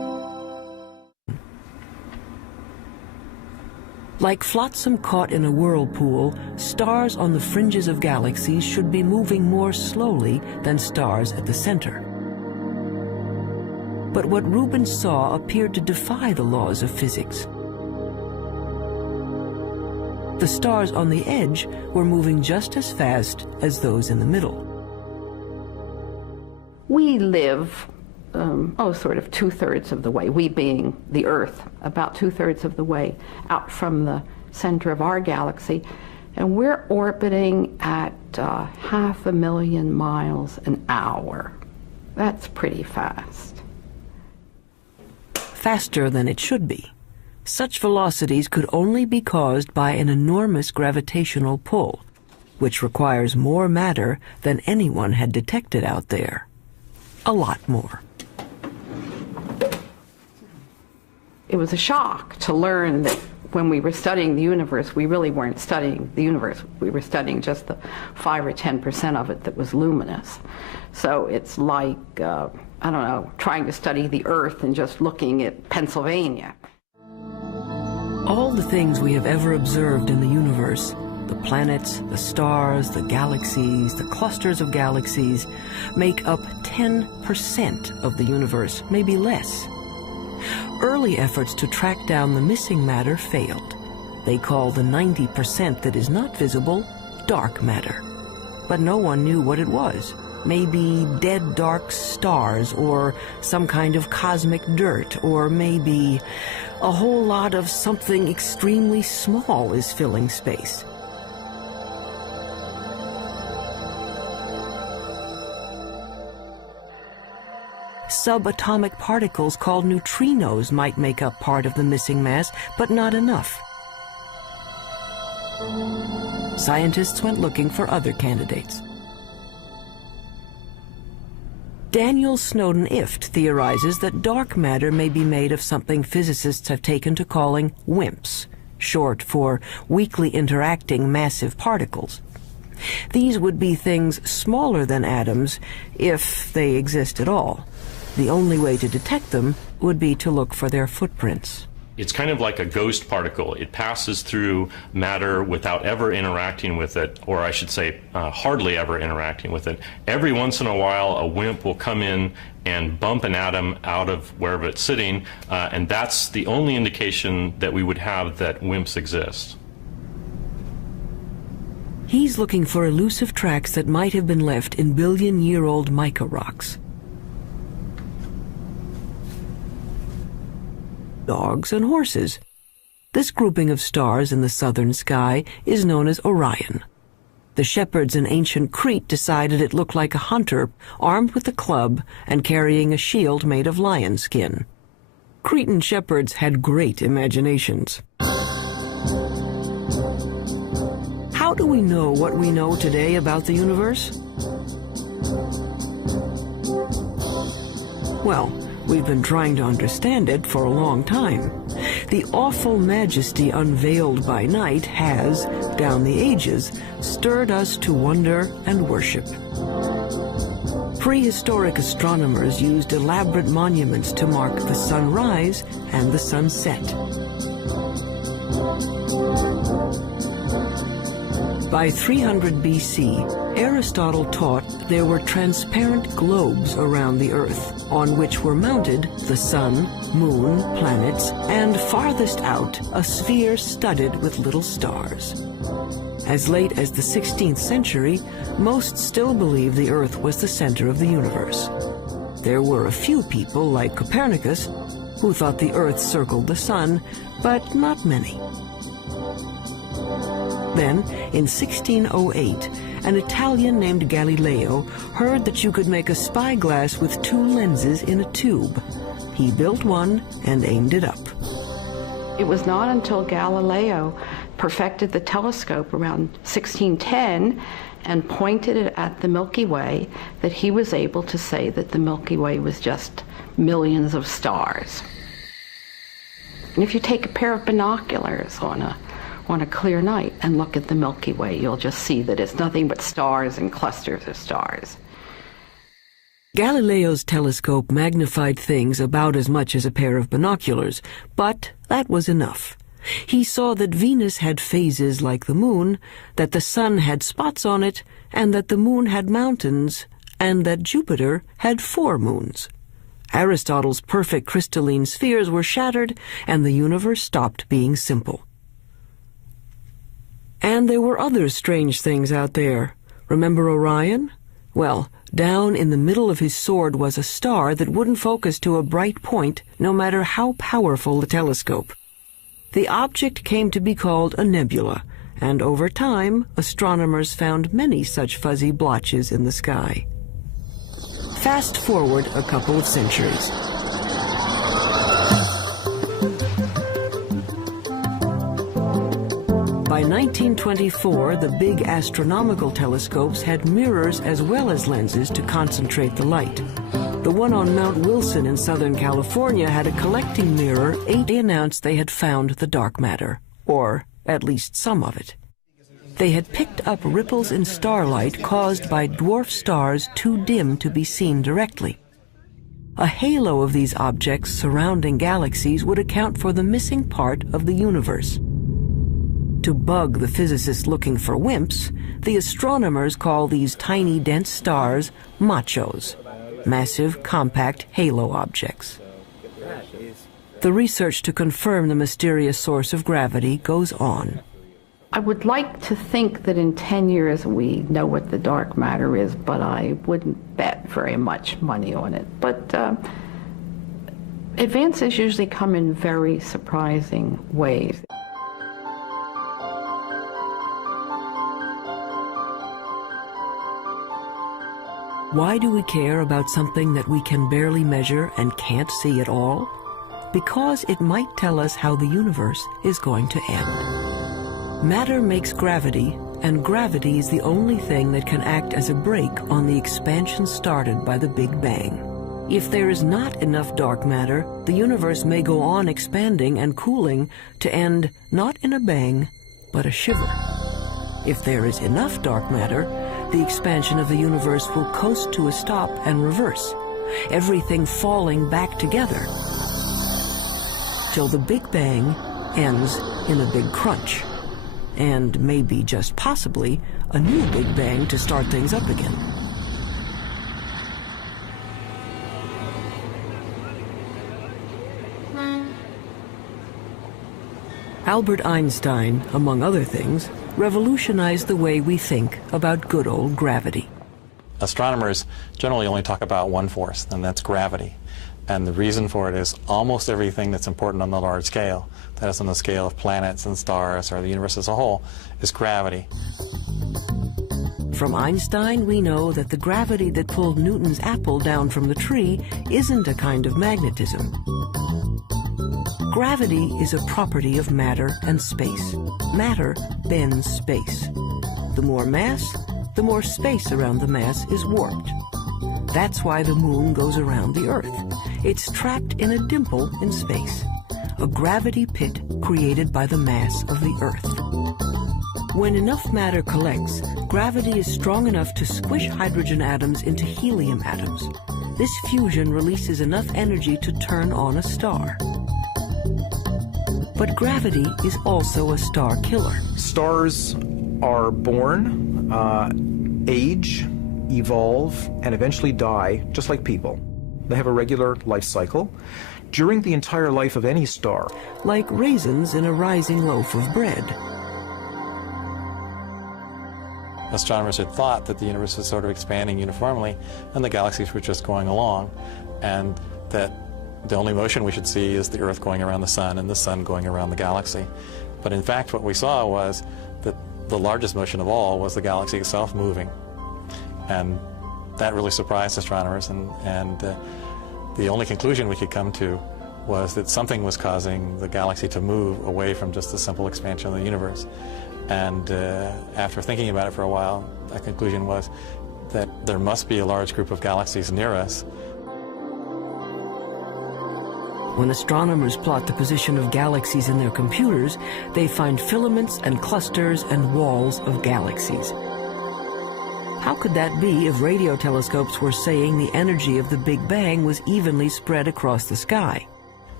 Like flotsam caught in a whirlpool, stars on the fringes of galaxies should be moving more slowly than stars at the center. But what Rubens saw appeared to defy the laws of physics. The stars on the edge were moving just as fast as those in the middle. We live, sort of 2/3 of the way, we being the Earth, about 2/3 of the way out from the center of our galaxy, and we're orbiting at 500,000 miles an hour. That's pretty fast. Faster than it should be. Such velocities could only be caused by an enormous gravitational pull, which requires more matter than anyone had detected out there. A lot more. It was a shock to learn that when we were studying the universe, we really weren't studying the universe. We were studying just the 5 or 10% of it that was luminous. So it's like, trying to study the Earth and just looking at Pennsylvania. All the things we have ever observed in the universe, the planets, the stars, the galaxies, the clusters of galaxies, make up 10% of the universe, maybe less. Early efforts to track down the missing matter failed. They call the 90% that is not visible dark matter. But no one knew what it was. Maybe dead dark stars, or some kind of cosmic dirt, or maybe a whole lot of something extremely small is filling space. Subatomic particles called neutrinos might make up part of the missing mass, but not enough. Scientists went looking for other candidates. Daniel Snowden Ift theorizes that dark matter may be made of something physicists have taken to calling WIMPs, short for weakly interacting massive particles. These would be things smaller than atoms, if they exist at all. The only way to detect them would be to look for their footprints. It's kind of like a ghost particle. It passes through matter without ever interacting with it, or I should say hardly ever interacting with it. Every once in a while, a WIMP will come in and bump an atom out of wherever it's sitting, and that's the only indication that we would have that WIMPs exist. He's looking for elusive tracks that might have been left in billion-year-old mica rocks. Dogs and horses. This grouping of stars in the southern sky is known as Orion. The shepherds in ancient Crete decided it looked like a hunter armed with a club and carrying a shield made of lion skin. Cretan shepherds had great imaginations. How do we know what we know today about the universe? Well, we've been trying to understand it for a long time. The awful majesty unveiled by night has, down the ages, stirred us to wonder and worship. Prehistoric astronomers used elaborate monuments to mark the sunrise and the sunset. By 300 BC, Aristotle taught there were transparent globes around the Earth, on which were mounted the sun, moon, planets, and farthest out, a sphere studded with little stars. As late as the 16th century, most still believed the Earth was the center of the universe. There were a few people, like Copernicus, who thought the Earth circled the sun, but not many. Then, in 1608, an Italian named Galileo heard that you could make a spyglass with 2 lenses in a tube. He built one and aimed it up. It was not until Galileo perfected the telescope around 1610 and pointed it at the Milky Way that he was able to say that the Milky Way was just millions of stars. And if you take a pair of binoculars on a clear night and look at the Milky Way, you'll just see that it's nothing but stars and clusters of stars. Galileo's telescope magnified things about as much as a pair of binoculars, but that was enough. He saw that Venus had phases like the moon, that the sun had spots on it, and that the moon had mountains, and that Jupiter had 4 moons. Aristotle's perfect crystalline spheres were shattered, and the universe stopped being simple. And there were other strange things out there. Remember Orion? Well, down in the middle of his sword was a star that wouldn't focus to a bright point, no matter how powerful the telescope. The object came to be called a nebula, and over time, astronomers found many such fuzzy blotches in the sky. Fast forward a couple of centuries. By 1924, the big astronomical telescopes had mirrors as well as lenses to concentrate the light. The one on Mount Wilson in Southern California had a collecting mirror. They announced they had found the dark matter, or at least some of it. They had picked up ripples in starlight caused by dwarf stars too dim to be seen directly. A halo of these objects surrounding galaxies would account for the missing part of the universe. To bug the physicists looking for wimps, the astronomers call these tiny dense stars machos, massive compact halo objects. The research to confirm the mysterious source of gravity goes on. I would like to think that in 10 years we know what the dark matter is, but I wouldn't bet very much money on it. But advances usually come in very surprising ways. Why do we care about something that we can barely measure and can't see at all? Because it might tell us how the universe is going to end. Matter makes gravity, and gravity is the only thing that can act as a brake on the expansion started by the Big Bang. If there is not enough dark matter, the universe may go on expanding and cooling to end not in a bang, but a shiver. If there is enough dark matter, the expansion of the universe will coast to a stop and reverse, everything falling back together, till the Big Bang ends in a big crunch, and maybe just possibly a new Big Bang to start things up again. Albert Einstein, among other things, revolutionized the way we think about good old gravity. Astronomers generally only talk about one force, and that's gravity. And the reason for it is almost everything that's important on the large scale, that is on the scale of planets and stars or the universe as a whole, is gravity. From Einstein, we know that the gravity that pulled Newton's apple down from the tree isn't a kind of magnetism. Gravity is a property of matter and space. Matter bends space. The more mass, the more space around the mass is warped. That's why the moon goes around the Earth. It's trapped in a dimple in space, a gravity pit created by the mass of the Earth. When enough matter collects, gravity is strong enough to squish hydrogen atoms into helium atoms. This fusion releases enough energy to turn on a star. But gravity is also a star killer. Stars are born, age, evolve, and eventually die, just like people. They have a regular life cycle. During the entire life of any star, like raisins in a rising loaf of bread. Astronomers had thought that the universe was sort of expanding uniformly, and the galaxies were just going along, and that the only motion we should see is the Earth going around the sun and the sun going around the galaxy. But in fact, what we saw was that the largest motion of all was the galaxy itself moving. And that really surprised astronomers, and the only conclusion we could come to was that something was causing the galaxy to move away from just the simple expansion of the universe. And after thinking about it for a while, a conclusion was that there must be a large group of galaxies near us. When astronomers plot the position of galaxies in their computers, they find filaments and clusters and walls of galaxies. How could that be if radio telescopes were saying the energy of the Big Bang was evenly spread across the sky?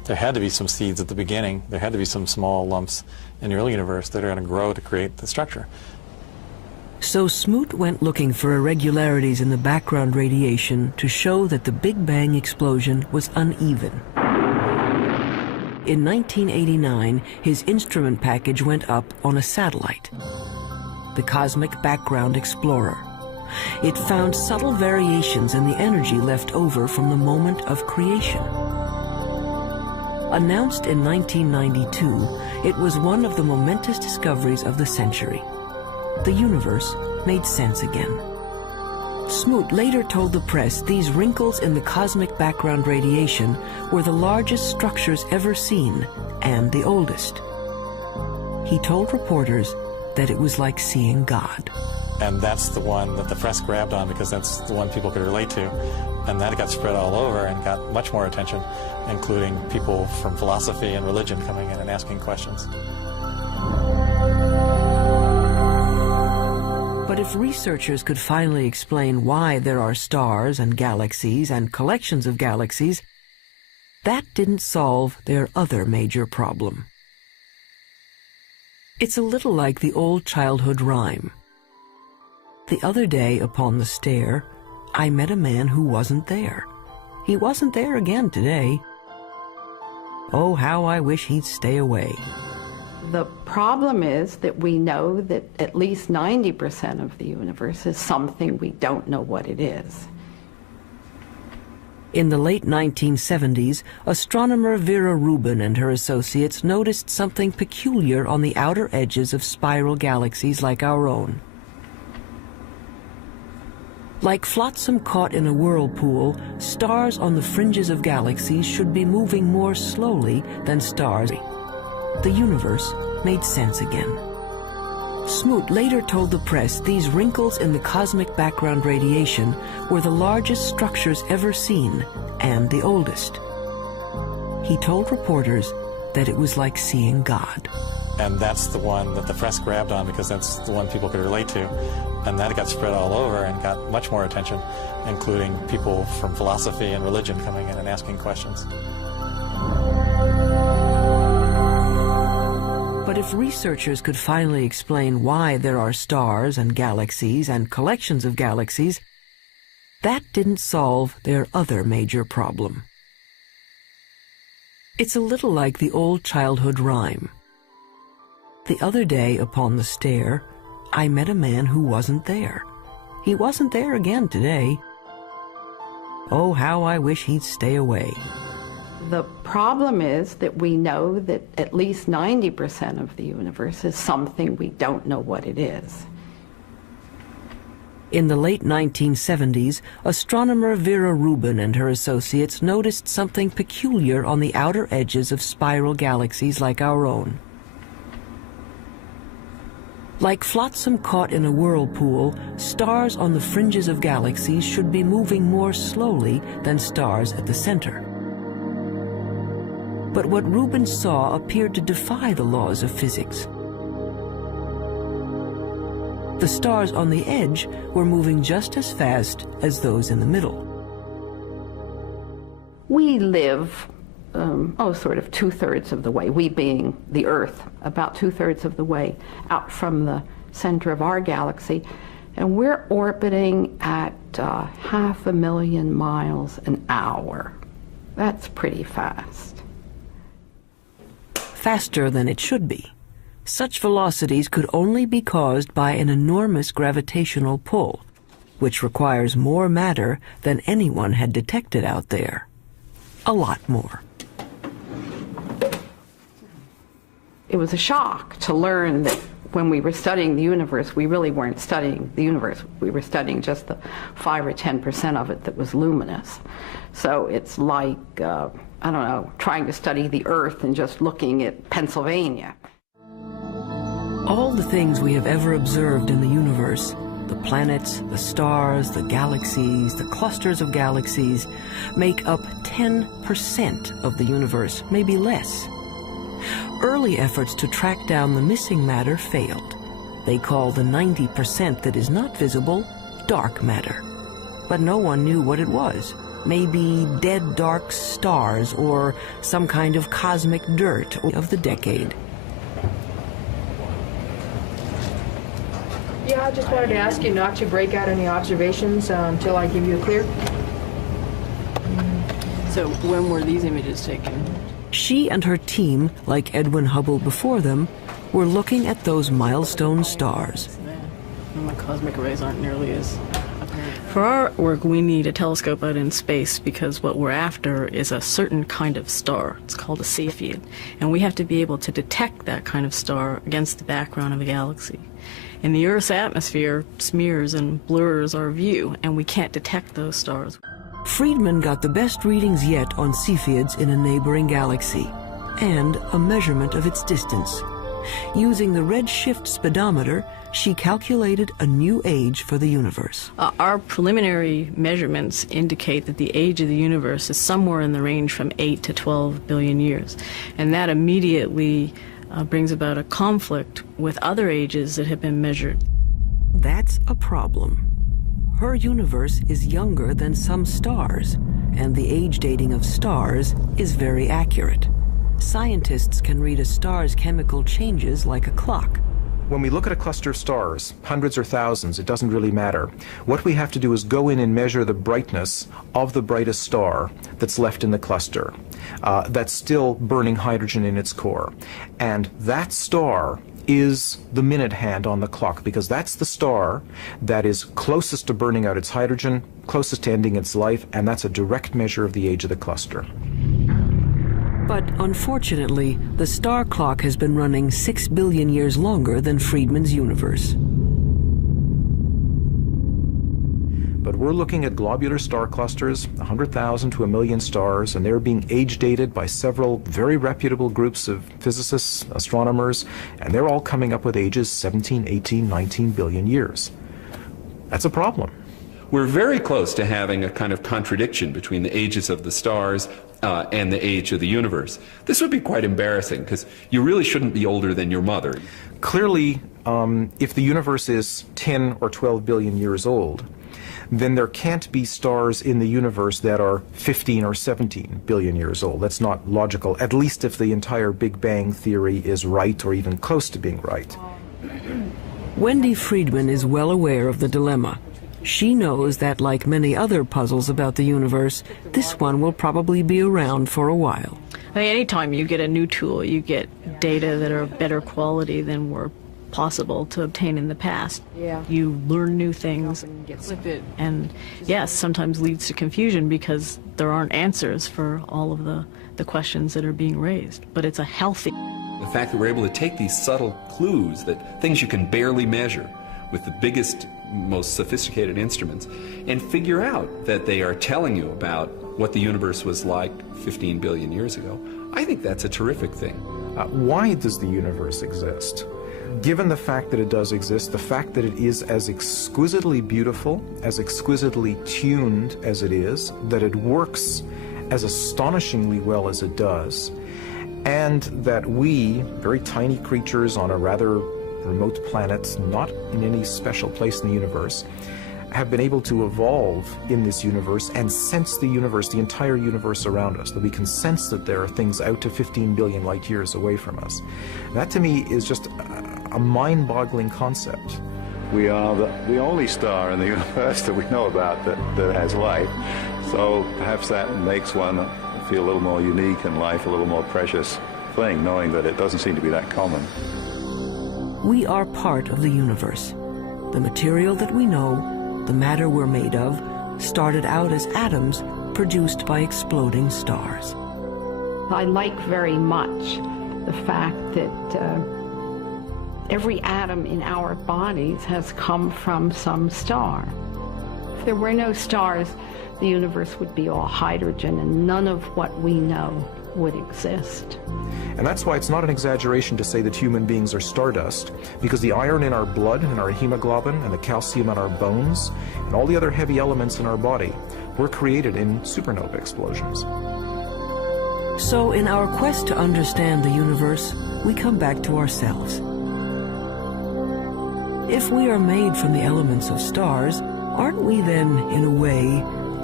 there had to be some seeds at the beginning. There had to be some small lumps in the early universe that are going to grow to create the structure. So Smoot went looking for irregularities in the background radiation to show that the Big Bang explosion was uneven. In 1989, his instrument package went up on a satellite, the Cosmic Background Explorer. It found subtle variations in the energy left over from the moment of creation. Announced in 1992, it was one of the momentous discoveries of the century. The universe made sense again. Smoot later told the press these wrinkles in the cosmic background radiation were the largest structures ever seen and the oldest. He told reporters that it was like seeing God. And that's the one that the press grabbed on because that's the one people could relate to. And that got spread all over and got much more attention, including people from philosophy and religion coming in and asking questions. But if researchers could finally explain why there are stars and galaxies and collections of galaxies, that didn't solve their other major problem. It's a little like the old childhood rhyme. The other day upon the stair, I met a man who wasn't there. He wasn't there again today. Oh, how I wish he'd stay away. The problem is that we know that at least 90% of the universe is something we don't know what it is. In the late 1970s, astronomer Vera Rubin and her associates noticed something peculiar on the outer edges of spiral galaxies like our own. Like flotsam caught in a whirlpool, stars on the fringes of galaxies should be moving more slowly than stars. The universe made sense again. Smoot later told the press these wrinkles in the cosmic background radiation were the largest structures ever seen and the oldest. He told reporters that it was like seeing God. And that's the one that the press grabbed on because that's the one people could relate to. And that got spread all over and got much more attention, including people from philosophy and religion coming in and asking questions. But if researchers could finally explain why there are stars and galaxies and collections of galaxies, that didn't solve their other major problem. It's a little like the old childhood rhyme. The other day upon the stair, I met a man who wasn't there. He wasn't there again today. Oh, how I wish he'd stay away. The problem is that we know that at least 90% of the universe is something we don't know what it is. In the late 1970s, astronomer Vera Rubin and her associates noticed something peculiar on the outer edges of spiral galaxies like our own. Like flotsam caught in a whirlpool, stars on the fringes of galaxies should be moving more slowly than stars at the center. But what Rubin saw appeared to defy the laws of physics. The stars on the edge were moving just as fast as those in the middle. We live, sort of 2/3 of the way, we being the Earth, about 2/3 of the way out from the center of our galaxy, and we're orbiting at 500,000 miles an hour. That's pretty fast. Faster than it should be. Such velocities could only be caused by an enormous gravitational pull, which requires more matter than anyone had detected out there. A lot more. It was a shock to learn that when we were studying the universe, we really weren't studying the universe. We were studying just the 5 or 10% of it that was luminous. So it's like, trying to study the Earth and just looking at Pennsylvania. All the things we have ever observed in the universe, the planets, the stars, the galaxies, the clusters of galaxies, make up 10% of the universe, maybe less. Early efforts to track down the missing matter failed. They call the 90% that is not visible dark matter. But no one knew what it was. maybe dead dark stars or some kind of cosmic dirt of the decade. Yeah, I just wanted to ask you not to break out any observations until I give you a clear. So when were these images taken? She and her team, like Edwin Hubble before them, were looking at those milestone stars. The cosmic rays aren't nearly as apparent. For our work, we need a telescope out in space because what we're after is a certain kind of star. It's called a Cepheid. And we have to be able to detect that kind of star against the background of a galaxy. And the Earth's atmosphere smears and blurs our view, and we can't detect those stars. Friedman got the best readings yet on Cepheids in a neighboring galaxy, and a measurement of its distance. Using the redshift speedometer, she calculated a new age for the universe. Our preliminary measurements indicate that the age of the universe is somewhere in the range from 8 to 12 billion years. And that immediately brings about a conflict with other ages that have been measured. That's a problem. Her universe is younger than some stars, and the age dating of stars is very accurate. Scientists can read a star's chemical changes like a clock. When we look at a cluster of stars, hundreds or thousands, it doesn't really matter. What we have to do is go in and measure the brightness of the brightest star that's left in the cluster, that's still burning hydrogen in its core. And that star is the minute hand on the clock, because that's the star that is closest to burning out its hydrogen, closest to ending its life, and that's a direct measure of the age of the cluster. But unfortunately, the star clock has been running 6 billion years longer than Friedman's universe. But we're looking at globular star clusters, 100,000 to 1 million stars, and they're being age dated by several very reputable groups of physicists, astronomers, and they're all coming up with ages 17, 18, 19 billion years. That's a problem. We're very close to having a kind of contradiction between the ages of the stars and the age of the universe. This would be quite embarrassing, because you really shouldn't be older than your mother. Clearly, if the universe is 10 or 12 billion years old, then there can't be stars in the universe that are 15 or 17 billion years old. That's not logical, at least if the entire Big Bang theory is right or even close to being right. Wendy Friedman is well aware of the dilemma. She knows that, like many other puzzles about the universe, this one will probably be around for a while. I mean, anytime you get a new tool, you get data that are of better quality than were possible to obtain in the past. Yeah. You learn new things, and yes, sometimes leads to confusion because there aren't answers for all of the questions that are being raised. But it's a healthy... The fact that we're able to take these subtle clues, that things you can barely measure with the biggest, most sophisticated instruments, and figure out that they are telling you about what the universe was like 15 billion years ago, I think that's a terrific thing. Why does the universe exist? Given the fact that it does exist, the fact that it is as exquisitely beautiful, as exquisitely tuned as it is, that it works as astonishingly well as it does, and that we, very tiny creatures on a rather remote planet, not in any special place in the universe, have been able to evolve in this universe and sense the universe, the entire universe around us, that we can sense that there are things out to 15 billion light years away from us. That to me is just a mind-boggling concept. We are the only star in the universe that we know about that has life, so perhaps that makes one feel a little more unique and life a little more precious thing, knowing that it doesn't seem to be that common. We are part of the universe. The material that we know, the matter we're made of, started out as atoms produced by exploding stars. I like very much the fact that every atom in our bodies has come from some star. If there were no stars, the universe would be all hydrogen, and none of what we know would exist. And that's why it's not an exaggeration to say that human beings are stardust, because the iron in our blood and our hemoglobin and the calcium in our bones and all the other heavy elements in our body were created in supernova explosions. So in our quest to understand the universe, we come back to ourselves. If we are made from the elements of stars, aren't we then, in a way,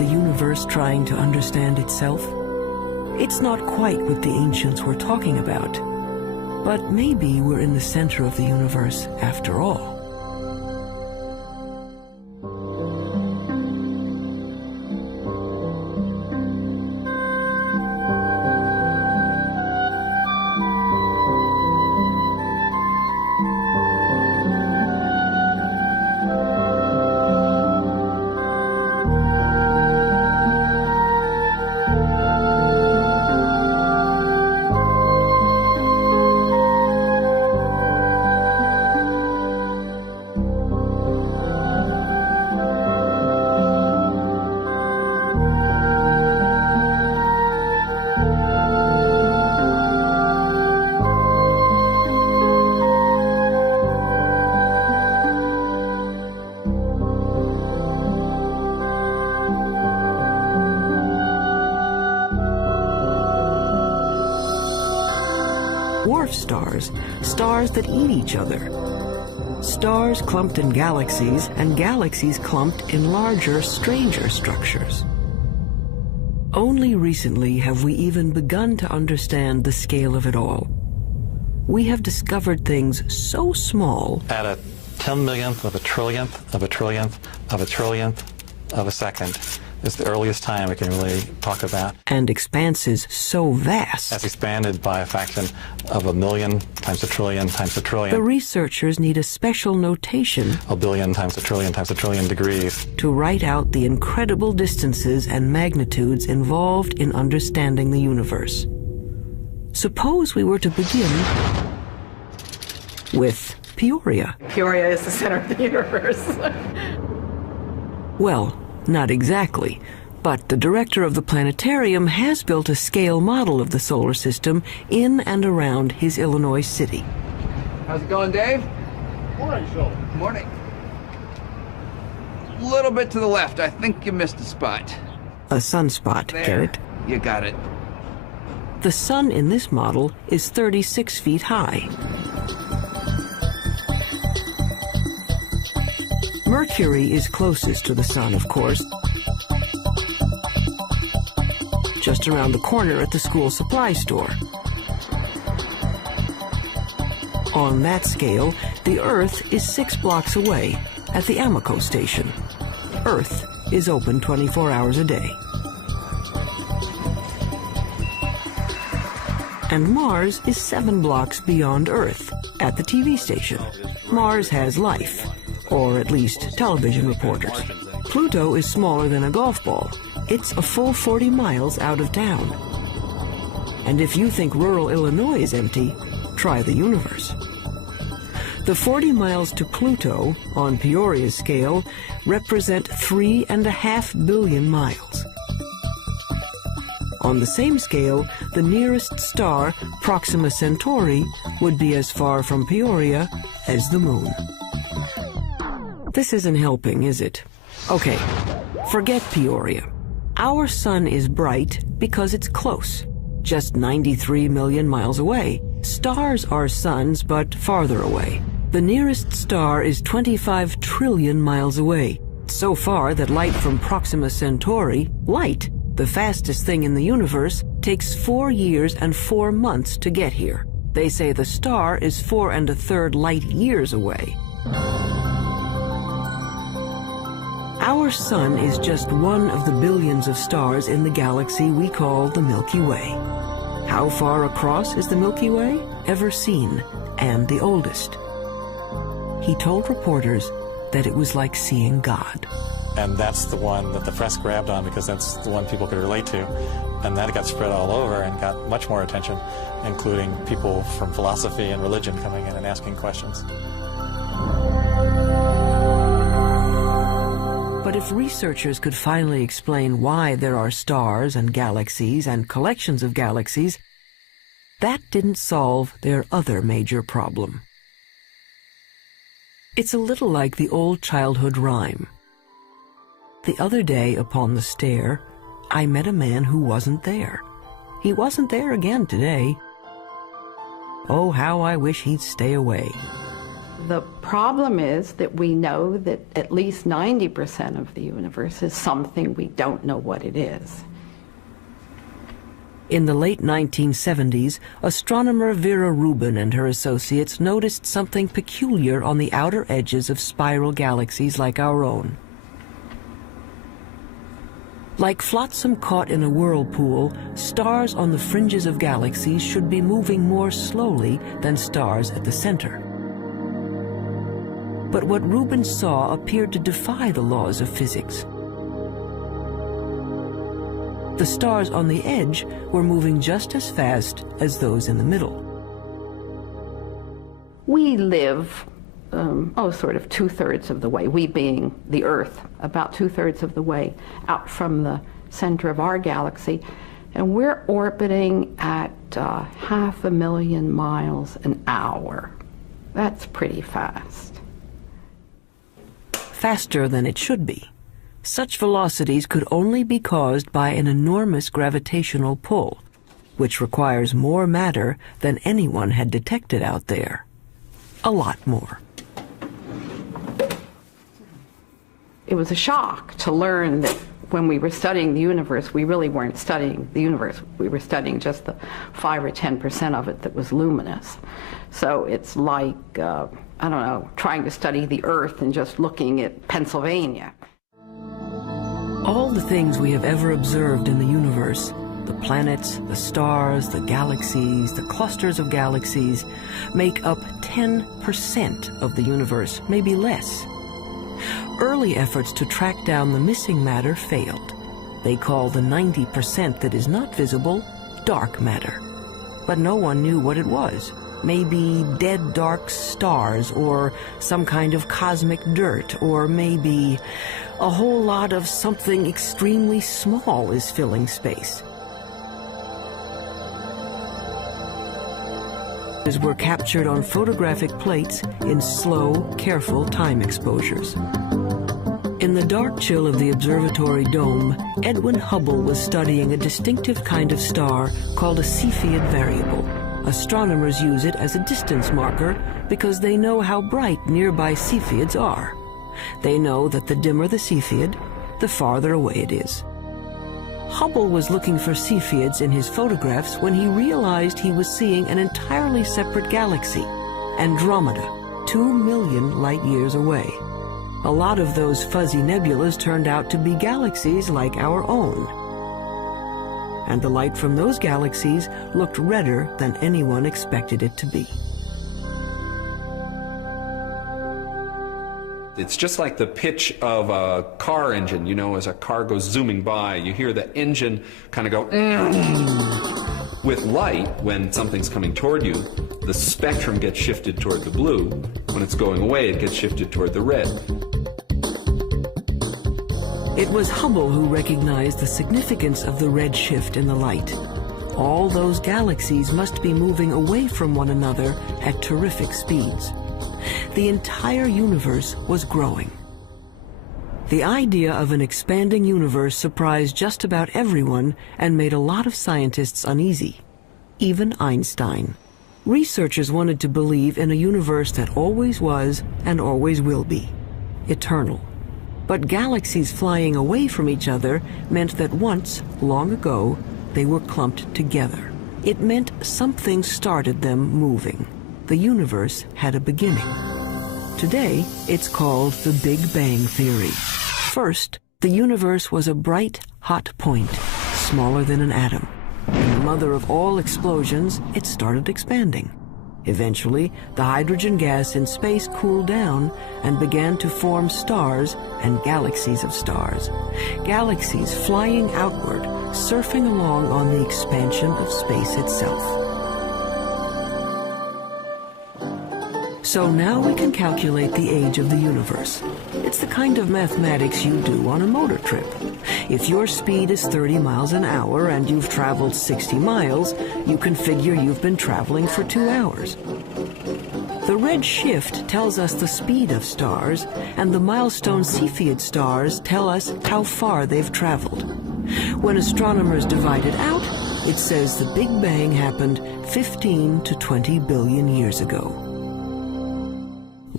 the universe trying to understand itself? It's not quite what the ancients were talking about, but maybe we're in the center of the universe after all. Dwarf stars, stars that eat each other. Stars clumped in galaxies, and galaxies clumped in larger, stranger structures. Only recently have we even begun to understand the scale of it all. We have discovered things so small. At a 10 millionth of a trillionth of a trillionth of a trillionth of a second is the earliest time we can really talk about. And expanses so vast. That's expanded by a fraction of a million times a trillion times a trillion. The researchers need a special notation. A billion times a trillion degrees. To write out the incredible distances and magnitudes involved in understanding the universe. Suppose we were to begin with Peoria. Peoria is the center of the universe. Well, not exactly, but the director of the planetarium has built a scale model of the solar system in and around his Illinois city. How's it going, Dave? Morning, Joe. Morning. A little bit to the left. I think you missed a spot. A sunspot, There. get it? You got it. The sun in this model is 36 feet high. Mercury is closest to the sun, of course, just around the corner at the school supply store. On that scale, the Earth is 6 blocks away at the Amoco station. Earth is open 24 hours a day. And Mars is 7 blocks beyond Earth at the TV station. Mars has life, or at least television reporters. Pluto is smaller than a golf ball. It's a full 40 miles out of town. And if you think rural Illinois is empty, try the universe. The 40 miles to Pluto, on Peoria's scale, represent 3.5 billion miles. On the same scale, the nearest star, Proxima Centauri, would be as far from Peoria as the moon. This isn't helping, is it? Okay, forget Peoria. Our sun is bright because it's close, just 93 million miles away. Stars are suns, but farther away. The nearest star is 25 trillion miles away, so far that light from Proxima Centauri, light, the fastest thing in the universe, takes 4 years and 4 months to get here. They say the star is 4 1/3 light years away. Our sun is just one of the billions of stars in the galaxy we call the Milky Way. How far across is the Milky Way? Ever seen, and the oldest. He told reporters that it was like seeing God. And that's the one that the press grabbed on because that's the one people could relate to. And that got spread all over and got much more attention, including people from philosophy and religion coming in and asking questions. But if researchers could finally explain why there are stars and galaxies and collections of galaxies, that didn't solve their other major problem. It's a little like the old childhood rhyme. The other day upon the stair, I met a man who wasn't there. He wasn't there again today. Oh, how I wish he'd stay away. The problem is that we know that at least 90% of the universe is something we don't know what it is. In the late 1970s, astronomer Vera Rubin and her associates noticed something peculiar on the outer edges of spiral galaxies like our own. Like flotsam caught in a whirlpool, stars on the fringes of galaxies should be moving more slowly than stars at the center. But what Rubin saw appeared to defy the laws of physics. The stars on the edge were moving just as fast as those in the middle. We live, sort of 2/3 of the way, we being the Earth, about 2/3 of the way out from the center of our galaxy, and we're orbiting at 500,000 miles an hour. That's pretty fast. Faster than it should be. Such velocities could only be caused by an enormous gravitational pull, which requires more matter than anyone had detected out there. A lot more. It was a shock to learn that when we were studying the universe, we really weren't studying the universe. We were studying just the 5 or 10% of it that was luminous. So it's like, trying to study the Earth and just looking at Pennsylvania. All the things we have ever observed in the universe, the planets, the stars, the galaxies, the clusters of galaxies, make up 10% of the universe, maybe less. Early efforts to track down the missing matter failed. They call the 90% that is not visible dark matter. But no one knew what it was. Maybe dead dark stars, or some kind of cosmic dirt, or maybe a whole lot of something extremely small is filling space. Were captured on photographic plates in slow, careful time exposures. In the dark chill of the observatory dome, Edwin Hubble was studying a distinctive kind of star called a Cepheid variable. Astronomers use it as a distance marker because they know how bright nearby Cepheids are. They know that the dimmer the Cepheid, the farther away it is. Hubble was looking for Cepheids in his photographs when he realized he was seeing an entirely separate galaxy, Andromeda, 2 million light-years away. A lot of those fuzzy nebulas turned out to be galaxies like our own. And the light from those galaxies looked redder than anyone expected it to be. It's just like the pitch of a car engine, as a car goes zooming by, you hear the engine kind of go. With light, when something's coming toward you, the spectrum gets shifted toward the blue. When it's going away, it gets shifted toward the red. It was Hubble who recognized the significance of the red shift in the light. All those galaxies must be moving away from one another at terrific speeds. The entire universe was growing. The idea of an expanding universe surprised just about everyone and made a lot of scientists uneasy, even Einstein. Researchers wanted to believe in a universe that always was and always will be, eternal. But galaxies flying away from each other meant that once, long ago, they were clumped together. It meant something started them moving. The universe had a beginning. Today, it's called the Big Bang Theory. First, the universe was a bright, hot point, smaller than an atom. And the mother of all explosions, it started expanding. Eventually, the hydrogen gas in space cooled down and began to form stars and galaxies of stars. Galaxies flying outward, surfing along on the expansion of space itself. So now we can calculate the age of the universe. It's the kind of mathematics you do on a motor trip. If your speed is 30 miles an hour and you've traveled 60 miles, you can figure you've been traveling for 2 hours. The red shift tells us the speed of stars, and the milestone Cepheid stars tell us how far they've traveled. When astronomers divide it out, it says the Big Bang happened 15 to 20 billion years ago.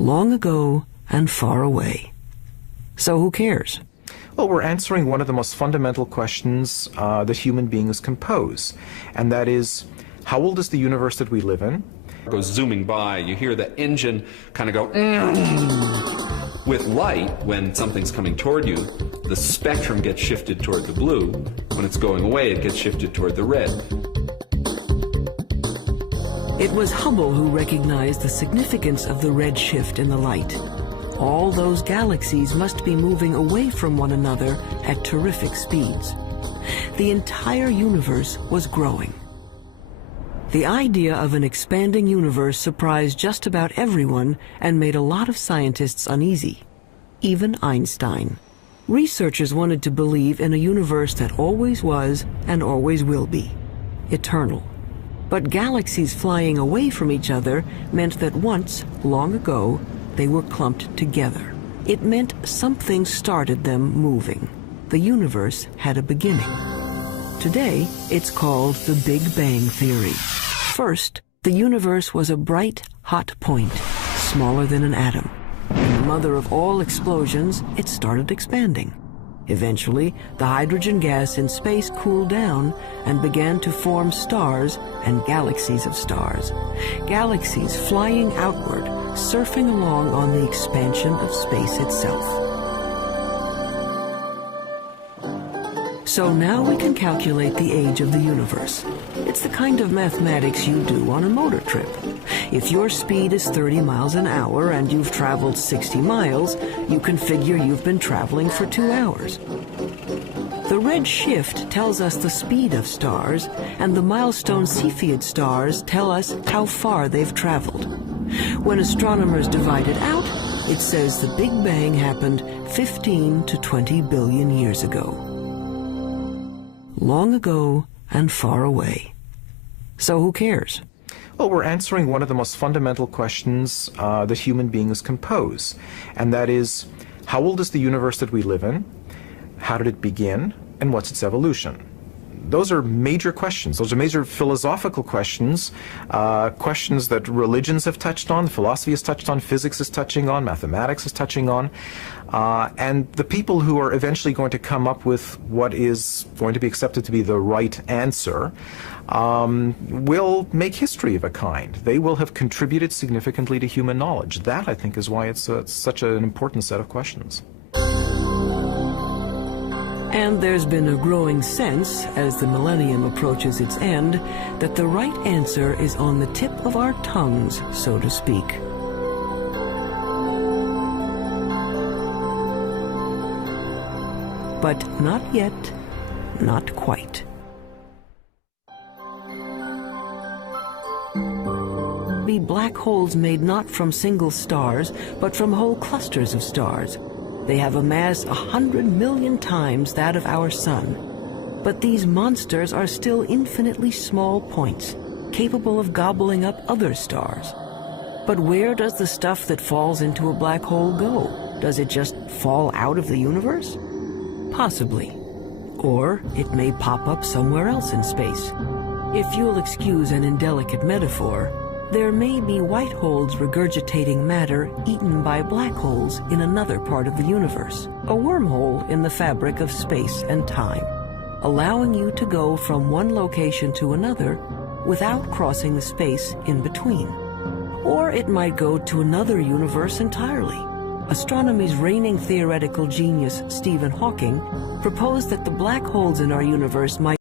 long ago and far away. So who cares? Well, we're answering one of the most fundamental questions that human beings can pose, and that is, how old is the universe that we live in? Goes zooming by, you hear the engine kind of go with light. When something's coming toward you, the spectrum gets shifted toward the blue. When it's going away, it gets shifted toward the red. It was Hubble who recognized the significance of the red shift in the light. All those galaxies must be moving away from one another at terrific speeds. The entire universe was growing. The idea of an expanding universe surprised just about everyone and made a lot of scientists uneasy, even Einstein. Researchers wanted to believe in a universe that always was and always will be, eternal. But galaxies flying away from each other meant that once, long ago, they were clumped together. It meant something started them moving. The universe had a beginning. Today, it's called the Big Bang Theory. First, the universe was a bright, hot point, smaller than an atom. And the mother of all explosions, it started expanding. Eventually, the hydrogen gas in space cooled down and began to form stars and galaxies of stars. Galaxies flying outward, surfing along on the expansion of space itself. So now we can calculate the age of the universe. It's the kind of mathematics you do on a motor trip. If your speed is 30 miles an hour and you've traveled 60 miles, you can figure you've been traveling for 2 hours. The red shift tells us the speed of stars, and the milestone Cepheid stars tell us how far they've traveled. When astronomers divide it out, it says the Big Bang happened 15 to 20 billion years ago. Long ago and far away. So who cares? Well, we're answering one of the most fundamental questions that human beings can pose, and that is, how old is the universe that we live in? How did it begin? And what's its evolution? Those are major questions. Those are major philosophical questions, questions that religions have touched on, philosophy has touched on, physics is touching on, mathematics is touching on. And the people who are eventually going to come up with what is going to be accepted to be the right answer will make history of a kind. They will have contributed significantly to human knowledge. That, I think, is why it's such an important set of questions. And there's been a growing sense, as the millennium approaches its end, that the right answer is on the tip of our tongues, so to speak. But not yet, not quite. Be black holes made not from single stars, but from whole clusters of stars. They have a mass 100 million times that of our sun. But these monsters are still infinitely small points, capable of gobbling up other stars. But where does the stuff that falls into a black hole go? Does it just fall out of the universe? Possibly. Or it may pop up somewhere else in space. If you'll excuse an indelicate metaphor, there may be white holes regurgitating matter eaten by black holes in another part of the universe, a wormhole in the fabric of space and time, allowing you to go from one location to another without crossing the space in between. Or it might go to another universe entirely. Astronomy's reigning theoretical genius, Stephen Hawking, proposed that the black holes in our universe might